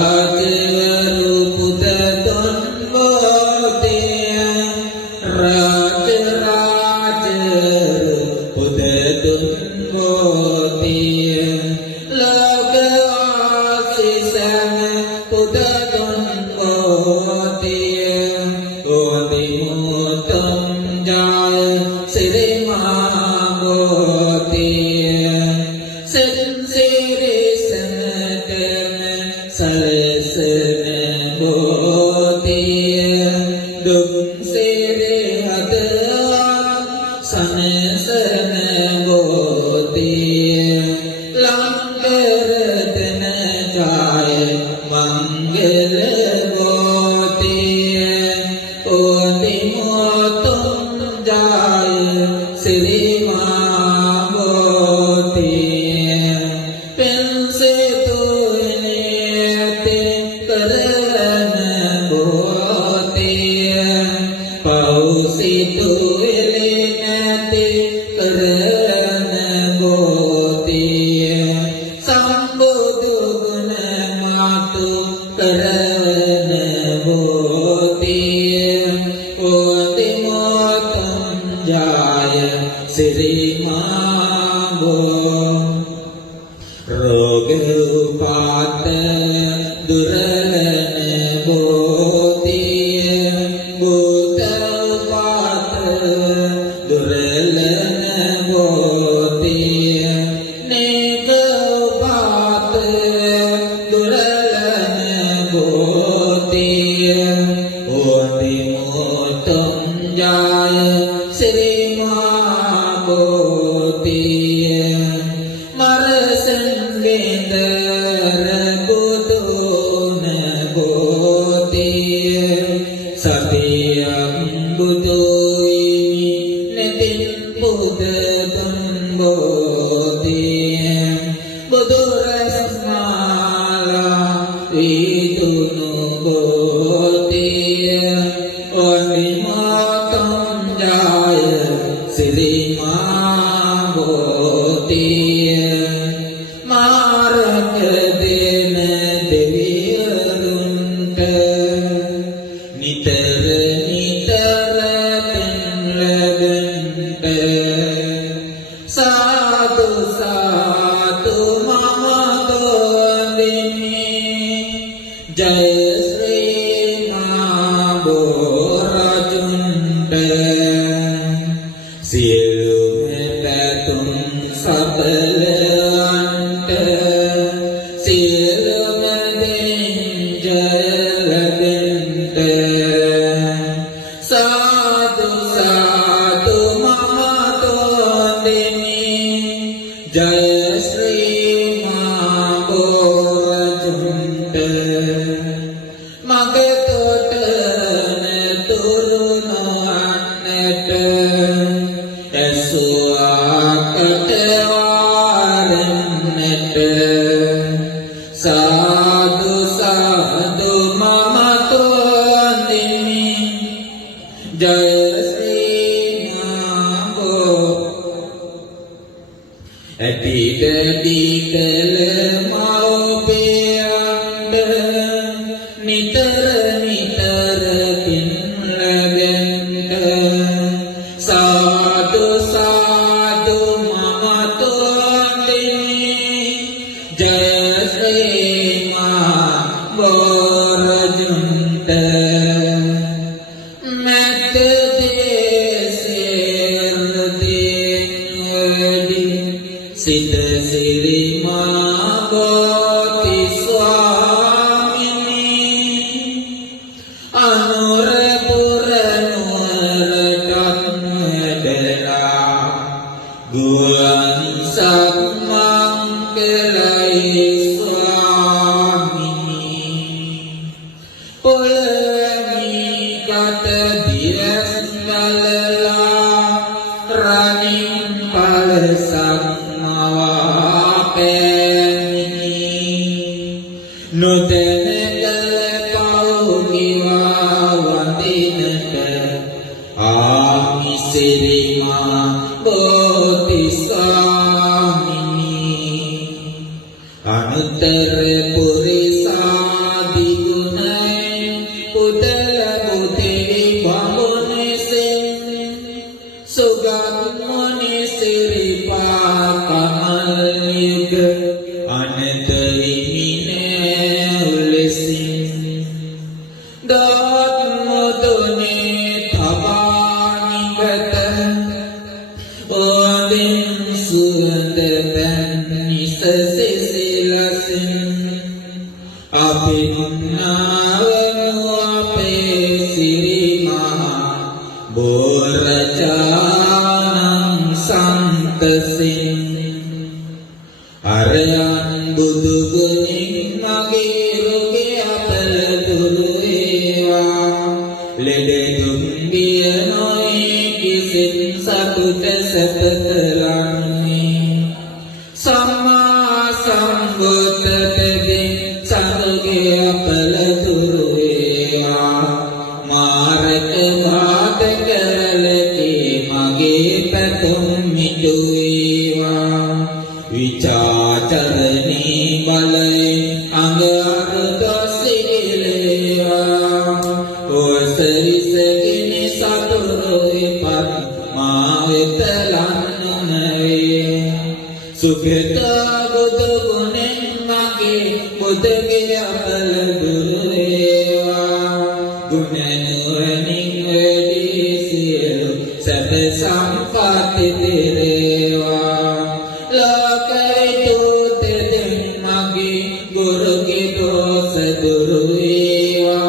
දේවරාජවරු පුදතුන් බෝතේ රාජ පුදතුන් බෝතේ ලෝකවාසීසම පුදතුන් බෝතේ ඕදිමුතම් ජාය සිරිමා බෝතේ සිරිසනතන සලසන බෝතේ දුක් සිරි හද සනසන බෝතේ ලංකරතන ජාය මංගල බෝතේ ඕදිමුතම් ජාය සිරිමා බෝතේ පෙන්සිතුනේති කරන බෝතේ පෞසිතුලි නැති කරන බෝතේ සම්බුදු ගුණ මාතු කරන බෝතේ ඕදිමුතම් ජාය සිරිමා බෝ රෝග උපාත දුරලන බෝතේ බුත උපාත දුරලන බෝතේ නේක උපාත දුරලන බෝතේ ඕදිමුතම් ජාය සිරිමා බෝතේ මරසංගෙන්දර බුදුන බෝතේ සතියම් බුදුයිමි නෙතින් බුදුතුන් බෝතේ බුදුරස්මාලා විදුනු බෝතේ ඕදිමුතම් ජාය සිරිමා බෝතේ මාරක දෙන දෙවියරුන්ට නිතර නිතර පෙන් ලැබෙන්ට සාදු සාදු මම දොදිමි ජය ශ්‍රී මා බෝරජුන්ට සියලුම පැතුම් සබලවන්ට සියලුම දෙන් ජය ලැබෙන්ට සාදු සාදු මම දොදිමි ජය ශ්‍රී මා බෝරජුන්ට මගේ තොටන තුරුණවන්නට ඇසුවාකට වාරන්නට සාදු සාදු මම තොදිමි ජය ශ්‍රී මා බෝ ඇටිද දීකල මව්පියන්ට නිතර නිතර පින් ලැබෙන්ට සාදු සාදු මම තොදිමි ජය ශ්‍රී මා බෝරජුන්ට මැත දේශේර්දෙන්වඩි සිත සිරිමා බෝති ස්වාමිනී අනුරපුර නුවරටත් වැඩලා ගුවන් සක්මංකලයි ස්වාමිනී පොළවී ගත දියස් බලලා රණින් පලසක් මවා පෑමිනී නොදැන කළ පව් කිවා වඳිනට ආමිස Sirima Bodhisamini Anuttara Purisa Digunai Pudala Buddhi Bhamuni Sing Sugat Muni Siripa Kamal Yuga Ananta Imine Ulesin Dat Muduni Thabani Gata Odin Surandaban Nisa Sisilasin Abhinnavangu Ape Sirima Borajanam Santasin Arayan Budu Guning Magi Rugi Apal Guru Ewa Lede Dundia Noi Kisin Satu Tesepetelani Sama Sambuta Tedi Sanugi Apal Guru Ewa Maraka Bhata Karalaki Magi Patum Midu Ewa Vichacarani balai anggarda sigilewa Osari segini saturoi pat mawetalanunai Suketa buddha guning magi buddha apal guruewa Gunanuaning wedi silu sabda sampati tirewa Lakaitu tedeng magi guru kibo saduru ewa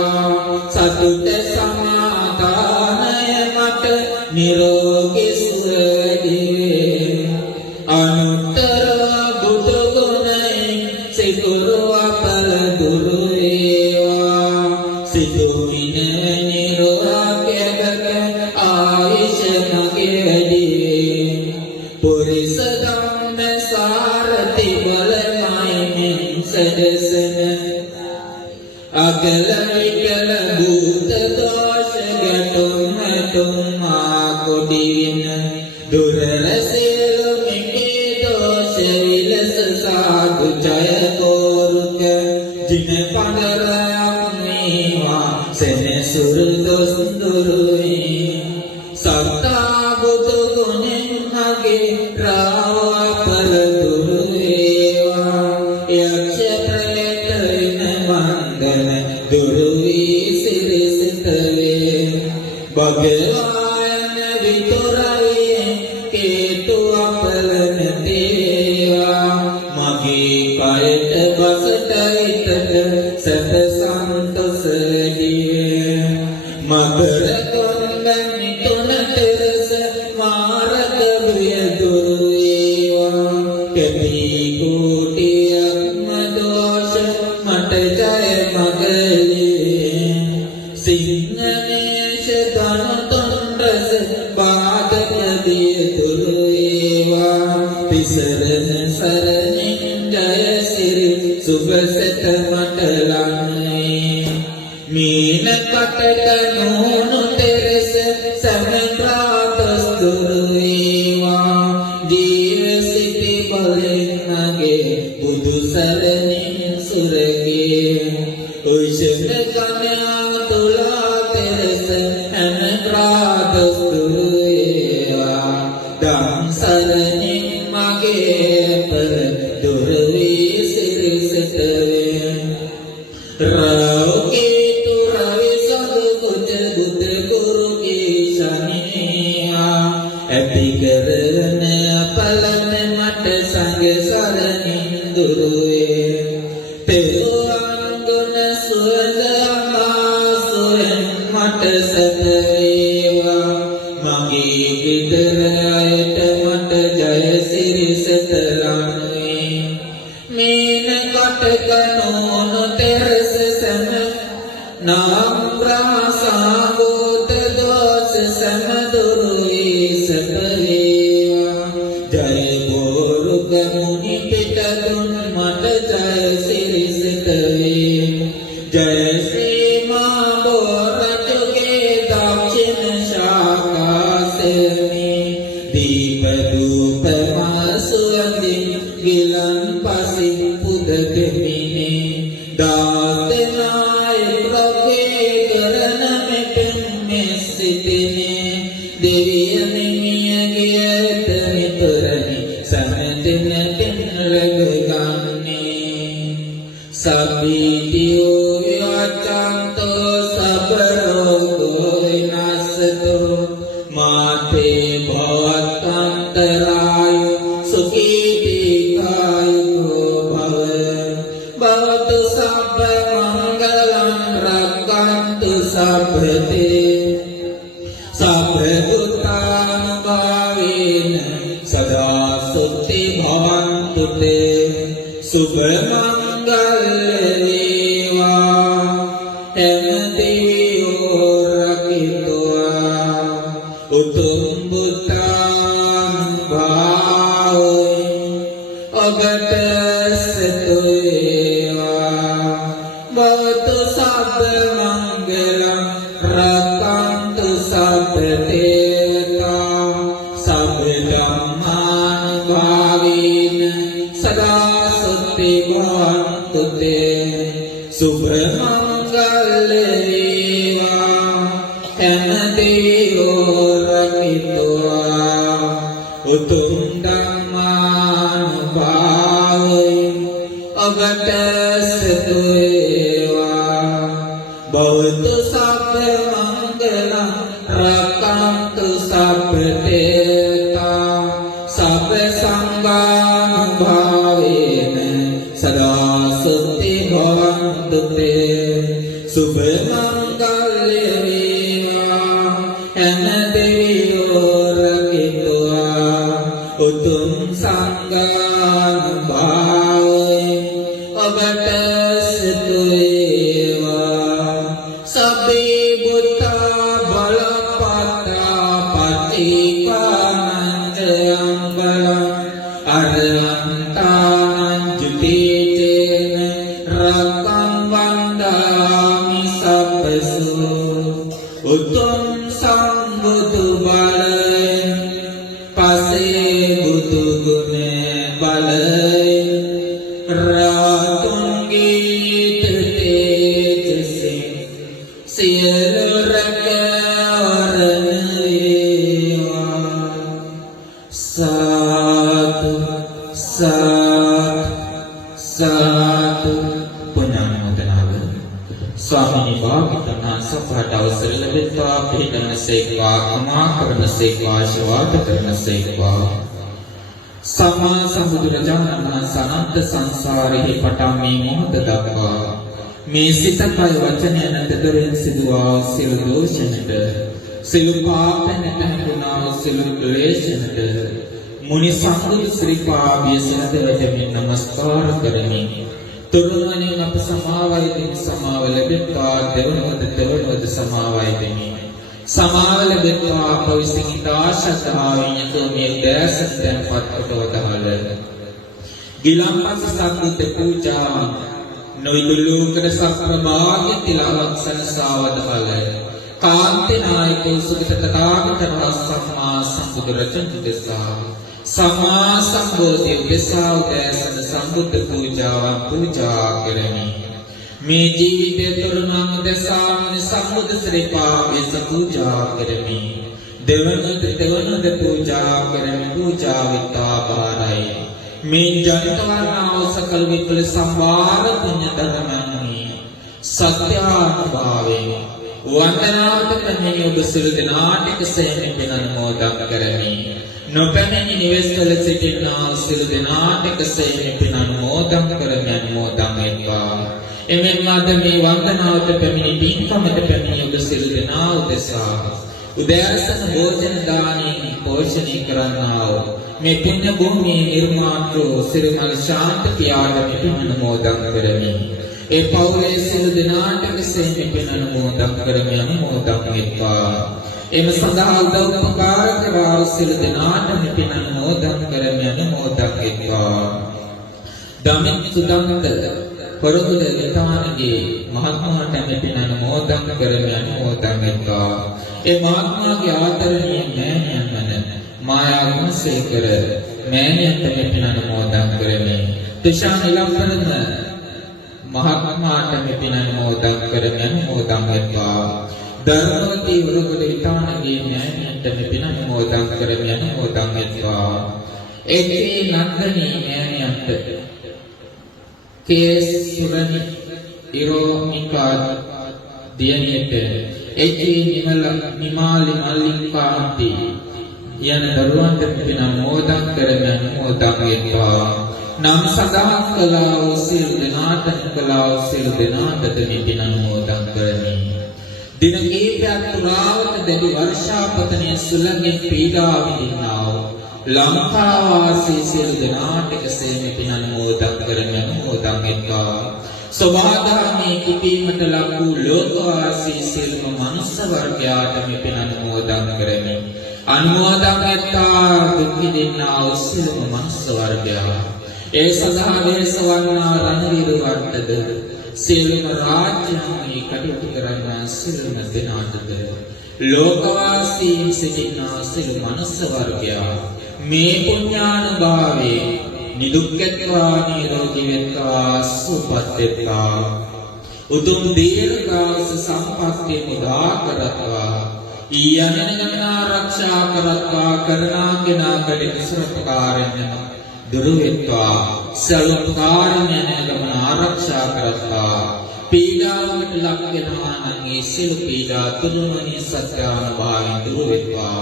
Satu tesamadhanaya mata nirogi suadiwe Anuttara buddha gunai sikuru apal guru ewa Sidumine niroakyaga aisha magi adiwe Purisadam Sarati Balamaimin Sadasana Agala Vigala Bhuta Dosha Gatum Hatum Makodina Durarasilu Miki Dosha Vilasa Sadhu Jaya Koruka Jina Pandarayak Niwa Sene Surdos Durui Sabta Buddha Guning Magi Rawa Paladuruewa Yaksha Prayatayana Mandana Duruvi Sirisitave Bhagavayana Vituraye Ketu Apalanatewa Magi Kayata Vasataitata Sata Santosadive Madara Kondani Tunaterasa Maraka Duruewa Kati Kuti Akmadosha Matajaya Magali Singanesha Dhanutundrasa Bhadanya Diyaduruewa Pisarana Saraning Jaya Siri Subhasata Matalani Mina Kataka Nunu Teresa Samagratas Duruewa Jiva Siti Balinage Budu Saraning Surage Ushana Kanya Tula Teresa Samagratas Duruewa Dam Saraning Mage Per Duruvi Siri Satave Rauki Turavi Sadhu Kuja Buddha Guru Kishaniya Epikarana Apalana Mata Sangha Saraning Duruve Peluang Guna Suadama Suren Mata Satavewa Magi Gitarayata Mata Jaya Siri Satarangwe Mina Kataka Nono Terasa Sana Nam Prasa Gota Dosa Sama Durui Satave දෙවියනියගේ තනිතරනි සමදිනකින් රැගගන්නේ සබ්බීතියෝ විවච්ඡන්තෝ සබරෝගෝ විනාශතෝ මාතේ භවත්තන්තරාය සුඛීතිකායෝ භව භවතු සබ්බ මංගලං රක්ඛන්තු සබ්බතේ සබ්බදුතාන භාවේන සදා සුත්ති භවන්තු තේ සුභ මංගල වේවා එනදීෝ රකිත්වා උතුම් බුද්ධං භාවයි ඔබට සතු වේවා භවතු සබ්බ මංගලං රක්ඛන්තු සබ්බ දේවතා සබ්බ ධම්මානුභාවේන සදා සුත්ති භවන්තු තේ සුභ මංගල වේවා එනදීෝ රකිත්වා උතුම් ධම්මානුභාවයි ඔබට සතු වේවා භවතු සබ්බ මංගලං රක්ඛන්තු සබ්බ දේවතා සබ්බ සංඝානුභාවේන සදා සුත්ති භවන්තු තේ සුභ මංගල වේවා එනදීෝ රකිත්වා උතුම් සංඝානුභාවයි ඔබට සතු වේවා සබ්බේ බුද්ධා බලපත්තා පච්චේකානං බලං අරහන්තානං ජුතේතේන රක්ඛං වන්දාමි සබ්බසු උතුම් සම්බුදු බලයෙන් පසේ බුදු ගුණ බලයෙන් රාතුන්ගේ තේජසින් සියලු රැකවරණ වේවා සාදු සාදු සාදු පුණ්‍යමෝදනාව ස්වාමීනි වාග්යනා සපහට අවසර ලැබෙත්වා පිළිගන්න සේක්වා අමා කරන සේක්වා ආශිර්වාද කරන සේක්වා සම්මා සම්බුදුරජාණන් වහන්සේ අනන්ත සංසාරෙහි පටන් මේ මොහොත දක්වා මේ සිත කය වචනය නැතදරින් සිදුවා සියලු දෝෂණට සියලු පාපයන්ට හඳුනා සියලු ක්ලේශයන්ට මුනි සංඝ ශ්‍රී පාවිය සදයට මෙන් නමස්කාර කරමි තුරුණනින් අප සමාවයි දෙමි සමාව ලැබෙත්වා දෙවනවද සමාවයි දෙමි සමාව ලැබෙත්වා අප විසින් ඉතා ශ්‍රද්ධාවෙන් යුතුව මේ දැසට තැන්පත් කොට වදාළ ගිලන්පස සම්බුද්ධ පූජාවන් නොයිදුලෝකද සප්‍රභාග්‍ය තිලාවක් සනසා වදාළ කාන්තේ නායක සුගත තථාගත සම්මා සම්බුදුරජාණන් දෙසා සම්මා සම්බෝධි උදෙසා උදෑසන සම්බුද්ධ පූජාවන් පූජා කරමි මේ ජීවිතය තුළ මම උදෙසා සම්බුද්ධ ශ්‍රී පාවිස පූජා කරමි දෙවනද පූජා කරමි පූජා විත්තා බාරයි මේ ජනිතවරණව සකල විපල සම්භාර පුණ්‍ය ධර්මයන්හි සත්‍යානුභාවයෙන් වන්දනාවට පැමිණි ඔබ සියලු දෙනාට එකසේම පින් අනුමෝදන් කරමි නොපැමිණි නිවෙස්වල සිටිනා සියලු දෙනාට එකසේම පින් අනුමෝදන් කරමි අනුමෝදන් වෙත්වා එමෙන්ම අද මේ වන්දනාවට පැමිණි පින්කමට පැමිණි ඔබ සියලු දෙනා උදෙසා උදෑසන භෝජන දානයෙන් පෝෂණය කරන්නා වූ මේ පුණ්‍ය භූමියේ නිර්මාතෘ සිරිමල් ශාන්ත පියාට පින් අනුමෝදන් කරමි ඒ පෞලේ සියලු දෙනාට කෙසේම පින් අනුමෝදන් කරමි අනුමෝදන් වෙත්වා එම සඳහා උදව් උපකාර කරා සියලු දෙනාට පින් අනුමෝදන් කරමි අනුමෝදන් වෙත්වා දමිත් සුදන්ත පොරොදුද විතානගේ මහත්මයාට පින් අනුමෝදන් කරමි අනුමෝදන් වෙත්වා ඒ මහත්මයාගේ ආදරණීය මෑණියන් වන මායා ගුණසේකර මෑණියන්ට පින් අනුමෝදන් කරමි තුෂාන් ඉලම්පරම මහත්මයාට පින් අනුමෝදන් කරමි අනුමෝදන් වෙත්වා ධර්මවතී වරුගොඩ විතානගේ ඥානයන්ට මෙපින අනුමෝදන් කරමි අනුමෝදන් වෙත්වා. එක්කේ නන්දනී ඥානයන්ට කේස් සුරනි ඉරෝමිකා දියණියට එක්කේ නිමාලි මල්ලිකාන්ති යන දරුවන්ට මෙපින අනුමෝදන් කරමි අනුමෝදන් වෙත්වා. නම් සඳහන් කළා වූ සියලු දෙනාට කළා වූ සියලු දෙනාටද මෙපින අනුමෝදන් කරමි. දින කීපයක් පුරාවට දැඩි වර්ෂාපතනය සුළඟින් පීඩා විඳින්නා වූ ලංකාවාසී සියලු දෙනාට එකසේ මෙපින අනුමෝදන් කරමි අනුමෝදන් වෙත්වා. සෝභාගාමී කිපීමට ලක් වූ ලෝකවාසී සියලුම මනුස්ස වර්ගයාට මෙපින අනුමෝදන් කරමි. අනුමෝදන් වෙත්වා දුක් විඳින්නා වූ සියලුම මනුස්ස වර්ගයා. ඒ සඳහා වෙහෙසවන්නා රණවීරවන්ටද සියලුම රාජ්‍යයන්හි කටයුතු කරන්නා සියලුම දෙනාටද ලෝකවාසීන් සිටිනා සියලු මනුස්ස වර්ගයා මේ පුණ්‍යානුභාවයෙන් නිදුක් වෙත්වා නිරෝගී වෙත්වා සුවපත් වෙත්වා උතුම් දීර්ඝායුෂ සම්පන්නිය මුදා කරත්වා ඊයනන ආරක්ෂා කරත්වා කරුණා කෙනා කලින් සුරපකාරයන් දුරු වෙත්වා සලුපකාරයන් ගමන ආරක්ෂා කරත්වා පීඩාවට ලක් වෙනවා නම් ඒ සියලු පීඩා තුරුමනිය සත්‍යානුභාවයෙන් දුරු වෙත්වා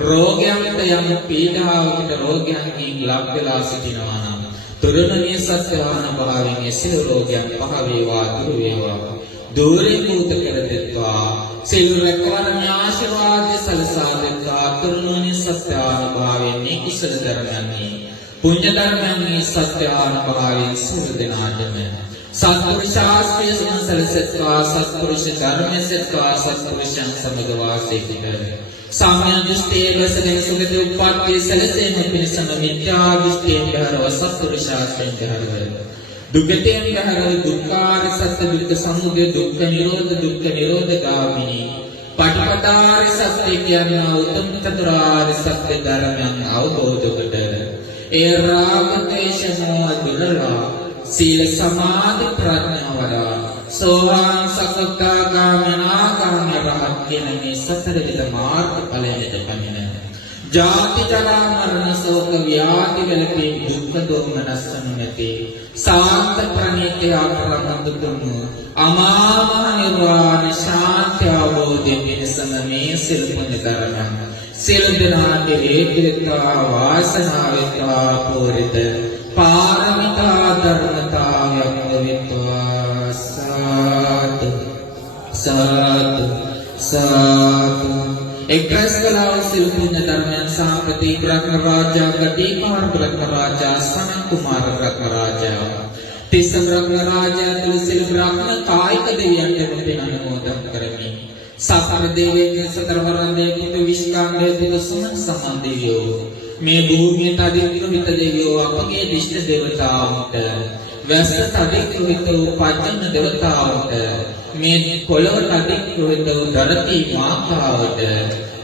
රෝගයන්ට යම් පීඩාවකට රෝගයන්ගෙන් ලක් වෙලා සිටිනවා නම් තුරුමනිය සත්‍යානුභාවයෙන් ඒ සියලු රෝගයන් පහ වේවා දුරු වේවා දූරීභූත කර දෙත්වා සියලු රැකවරණ ආශිර්වාද සලසා දෙත්වා තුරුමනිය සත්‍යානුභාවයෙන් මේ කුසල ධර්මයන්හි පුණ්‍ය ධර්මයන්හි සත්‍යානුභාවයෙන් සියලු දෙනාටම සත්පුරුෂ ශාස්ත්‍රය සලසත්වා සත්පුරුෂ ධර්මය සත්වා සත්පුරුෂයන් සමග වාසය කර සාම්‍ය දෘෂ්ටියේ බසගෙන සුගති උප්පත්ති සලසෙන පිණසම මිත්‍යා දෘෂ්ටියෙන් බහැරව සත්පුරුෂ ශාස්ත්‍රයෙන් බහැරව දුක්ඛයෙන් බහැරව දුක්ඛාර සත්‍ය දුක්ඛ සමුදය දුක්ඛ නිරෝධ ගාමිනී පටිපදාරි සත්‍ය කියනා උතුම් චතුරාර්ය සත්‍ය ධර්මයන් අවබෝධ කොට ඒ රාග ද්වේෂ මොහ දුරලා සීල සමාධි ප්‍රඥා වඩා සෝවාන් සකෘදාගාමී අනාගාමී රහත් කියන මේ සතර විද මාර්ග ඵලයට පැමිණ ජාති ජරා මරණ ශෝක ව්‍යාධි වලපේ දුක්ඛ දෝමනස්සන නැති සාන්ත ප්‍රණීත ආපරමතුතුම අමා මහ නිර්වාණ ශාන්ති අවබෝධයෙන් වෙනසම මේ සිල් පුණ්‍ය ධර්මයන් සිල් දනාට හේතුත්වා වාසනාවෙත්වා පූරිත පාරමිතා ධර්මතාවයක් වෙත්වා සාදු සාදු සාදු එක්රස්කලාව සිල් පුණ්‍ය ධර්මයන් සාම්පති බ්‍රහ්ම රාජා ගතිකාර බ්‍රහ්ම රාජා සනත් කුමාර බ්‍රහ්ම රාජා තිස්ස බ්‍රහ්ම රාජා තුලසිල් බ්‍රහ්ම කායික දෙවියන්ට මෙපින අනුමෝදන් කරමි සතර දෙවියන් සතර වරන්දේ කුතු විශ්කාන්දේ දින සමන් සමන් දෙවියෝ මේ භූමියට අධිග්‍රහිත දෙවියෝ අපගේ දිෂ්ඨ දේවතාවුන්ට වැස්ස අධිග්‍රහිත වූ පජ්ජන දේවතාවුන්ට මේ පොළොවට අධිග්‍රහිත වූ ධරති මාතාවට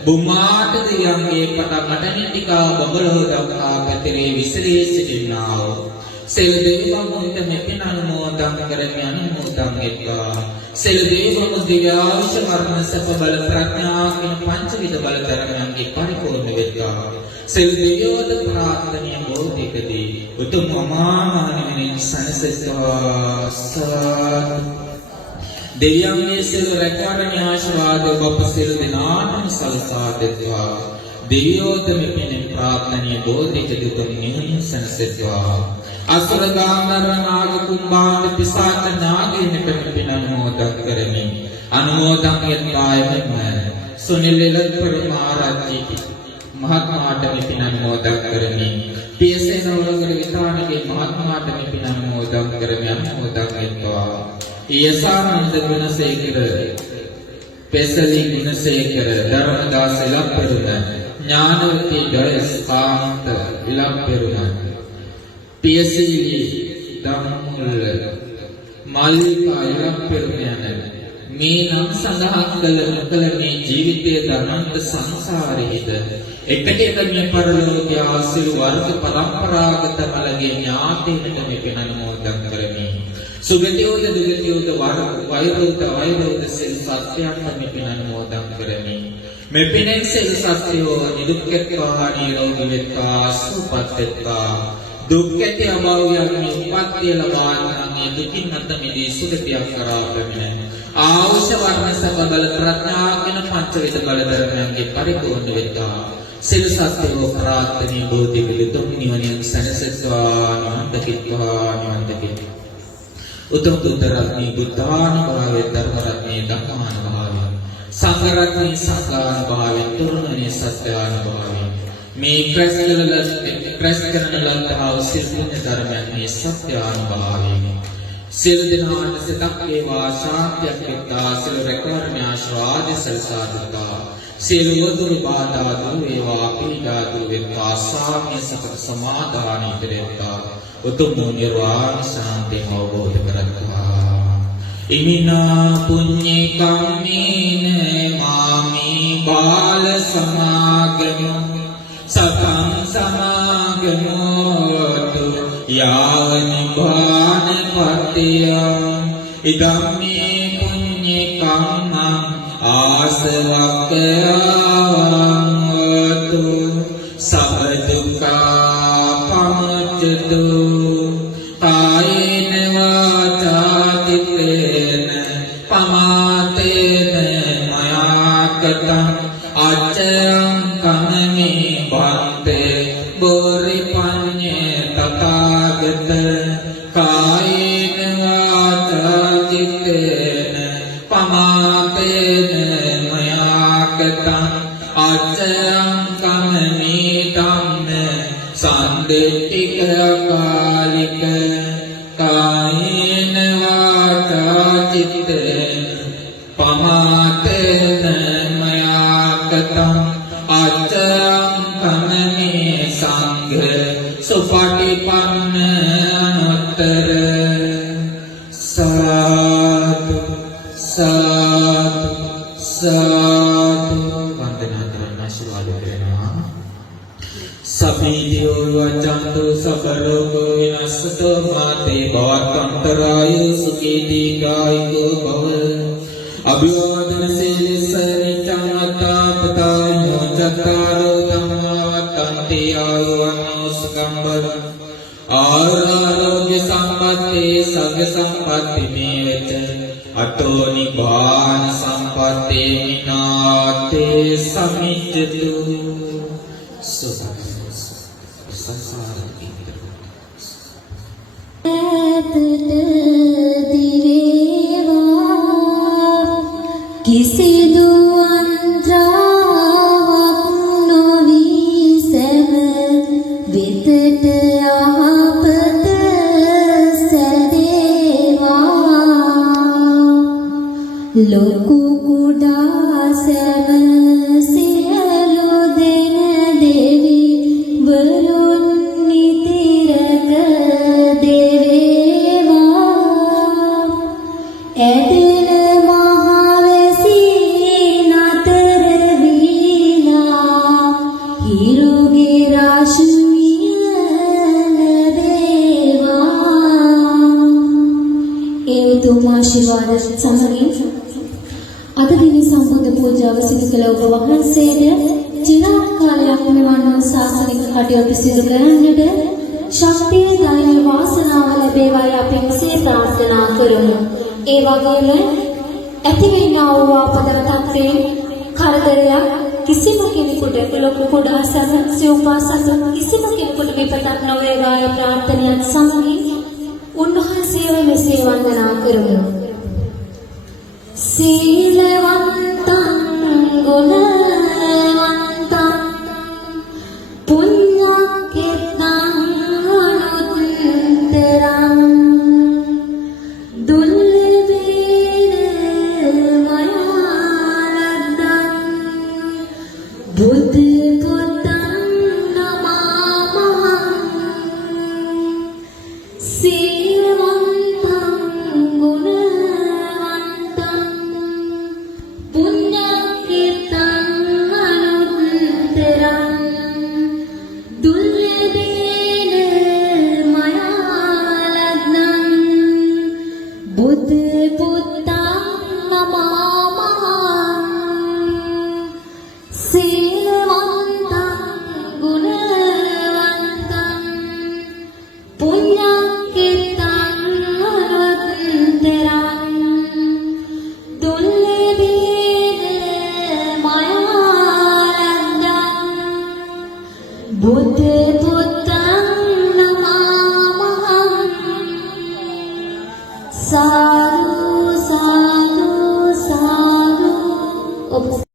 බුමාට දෙවියන්ගේ පටන් අටනිටිකා බඹලෝ දක්වා පැතිරේ විසිරී සිටින්නා වූ සෙල් දෙවිවරුන්ට මෙපින අනුමෝදන් කරමි අනුමෝදන් වෙත්වා සෙල් දෙවිවරුන් දිව්‍යාංශ වර්ණ සප බල ප්‍රඥා කියන පංචවිධ බල ධර්මයන්ගේ පරිපූර්ණ වෙත්වා සෙල් දෙවියෝද ප්‍රාර්ථනීය බෝධිකදී උතුම් අමා නිවනින් සනසෙත්වා සාදු දෙවියන්ගේ සියලු රැකවරණ ආශිර්වාද ඔබ සියලු දෙනාටම සලසා දෙත්වා දෙවියෝද මෙපින ප්‍රාර්ථනීය බෝධිකදී උතුම් නිවනින් සනසෙත්වා අසුර ගාන්ධර නාග කුම්භාණ්ඩ පිසාච නාගයන් මෙපින අනුමෝදන් කරමි අනුමෝදන් යත්වායම සුනිල් එළපොළ මහරජී මහත්මාට මෙපින අනුමෝදන් කරමි පියසේන වලගල විතානගේ මහත්මාට මෙපින අනුමෝදන් කරමි අනුමෝදන් වෙත්වා යසානන්ද ගුණසේකර පෙසලි ගුණසේකර ධර්මදාස ඉලප්පෙරුණ ඥානවතී ඩයස් කාන්ත ඉලප්පෙරුණ පියසීලි ධම්මුල්ල මල්ලිකා ඉලප්පෙරුණ යන මේ නම් සඳහන් කළ මේ ජීවිතයේ ධනන්ත සංසාරයේද එකට මේ පරලෝකයේ ආසිරු වර්ග පරම්පරාගත මලගේ ඥාතීන්ට මෙපින අනුමෝදන් කරමි සුගතියෝද දුගතියෝද වෛරෝද සිල් සත්‍යයන් මෙපින අනුමෝදන් කරමි. මෙපිනෙන් සිල් සත්‍යෝ නිදුක්කෙත්වා නිරෝගී වෙත්වා සුවපත් වෙත්වා. දුක් ඇති අභාවයන් උපත්ති ලබා ගන්න දුකින් අත මිදී සුගතියක් කරා පැමිණ. ආවශ්‍ය වර්ණ සබ බල ප්‍රඥා කියන පංචවිධ බල ධර්මයන්ගේ පරිපූර්ණ වෙත්වා. සිල් සත්‍යෝ ප්‍රාර්ථනීය බෝධි විදුම් නිවනින් සනසත්වා නිවන් දකිත්වා. උතුම් දුතරත්නී බුද්ධානුභාවයේ ධර්මරත්නී ධම්මානුභාවයේ සංඝරත්නී සංඝානුභාවයේ තුරුණනේ සත්‍යානුභාවයේ මේ ප්‍රස්කරන ලන්දහව සිල්පුණ්‍ය ධර්මයන්හි සත්‍යානුභාවයේ සිල් දිනාට සිතක් වේවා ශාන්තියක් වෙත්වා සිල් රැකවරණ ආශිර්වාද සල්සාදතා සිල් වදුරු බාධා දුර වේවා පීඩා දුර වෙත්වා සාම්‍ය සපත සමාදාන ඉදිරියත්වා උතුම් නිර්වාණ ශාන්තිය අවබෝධ කරගත්තා. ඉමිනා පුඤ්ඤ කම්මේන මාමි බාල සමාගමෝ සතං සමාගමෝතු යාව නිබ්බාන පත්තිය ඉදම්මේ පුඤ්ඤ කම්මං ආසවක්ඛයවතු සබ්බ දුක්ඛා පමුච්චතු කායේන වාචා චිත්තේන පමාතේන මයාකතං අච්චයං කමමේ භන්තේ බෝරිපඤ්ඤේ තථාගත කායේන වාචා චිත්තේන පමාතේන මයාකතං අච්චයං කමමේ ධම්ම සම්දෙට්ඨික කාලික කායේන වාචා චිත්තේන පමාතේන මයාකතං අච්චං කමමේ සංඝ සුපටිපන්න අනුත්තර සාදු සාදු සාදු වන්දනා කරන ආශිර්වාද කරනවා. සබ්බීතියෝ වචන්තු සබරෝගෝ විනස්සතෝ මාතේ භවත්තන්තරාය සුඛී දීඝායුකෝ භව අභිවාදන සීලස නිච්ඡං අත්තාපතායෝ චත්තාරෝ ධම්මා වත්තන්ති ආයුවන්නෝ සුඛම්බර ආරෝග්‍ය සම්පatti සග්ග සම්පatti මේවච අතෝ නිබ්බාන සම්පatti විනාතේ සමිච්ඡතු කිසිදු අන්ත්‍රාවක් නොවී සැම වෙතට යහපත සැදේවා ලොකු කුඩා සැම සියලු දෙන දෙවි වරුන් නිතිරක දෙවේවා ඇදෙන මහවැසි නතර වීලා හිරුගේ රාශිය ලැබේවා. ඒ උතුම් ආශිර්වාද සමගින් අද දින සම්බුද්ධ පූජාව සිදු කළ ඔබ වහන්සේට චිරාත් කාලයක් මෙවන් ශාසනික කටයුතු සිදු කරන්නට ශක්තිය ධෛර්ය වාසනාව ලැබේවායි අපි මෙසේ ප්‍රාර්ථනා කරමු. ඒ වගේම ඇතිවෙනා වූ ආපදන තත්ත්වයෙන් කරදරයක් කිසිම කෙනෙකුට ලොකු කුඩා සත්‍යෝපාසක කිසිම කෙනෙකුට විපතක් නොවේවායි ප්‍රාර්ථනාවත් සමගින් උන්වහන්සේව මෙසේ වන්දනා කරමු. සීලවන්තං ගුණවන්තං පුඤ්ඤක්ඛිතං අනුත්තරං දුල්ලභේන මයාලද්දං බුද්ධ පුත්තං නමාමහං සීලවන්තං ගුණවන්තං පුඤ්ඤක්ඛිතං අනුත්තරං දුල්ලභේන මයාලද්දං බුද්ධ පුත්තං නමාමහං සා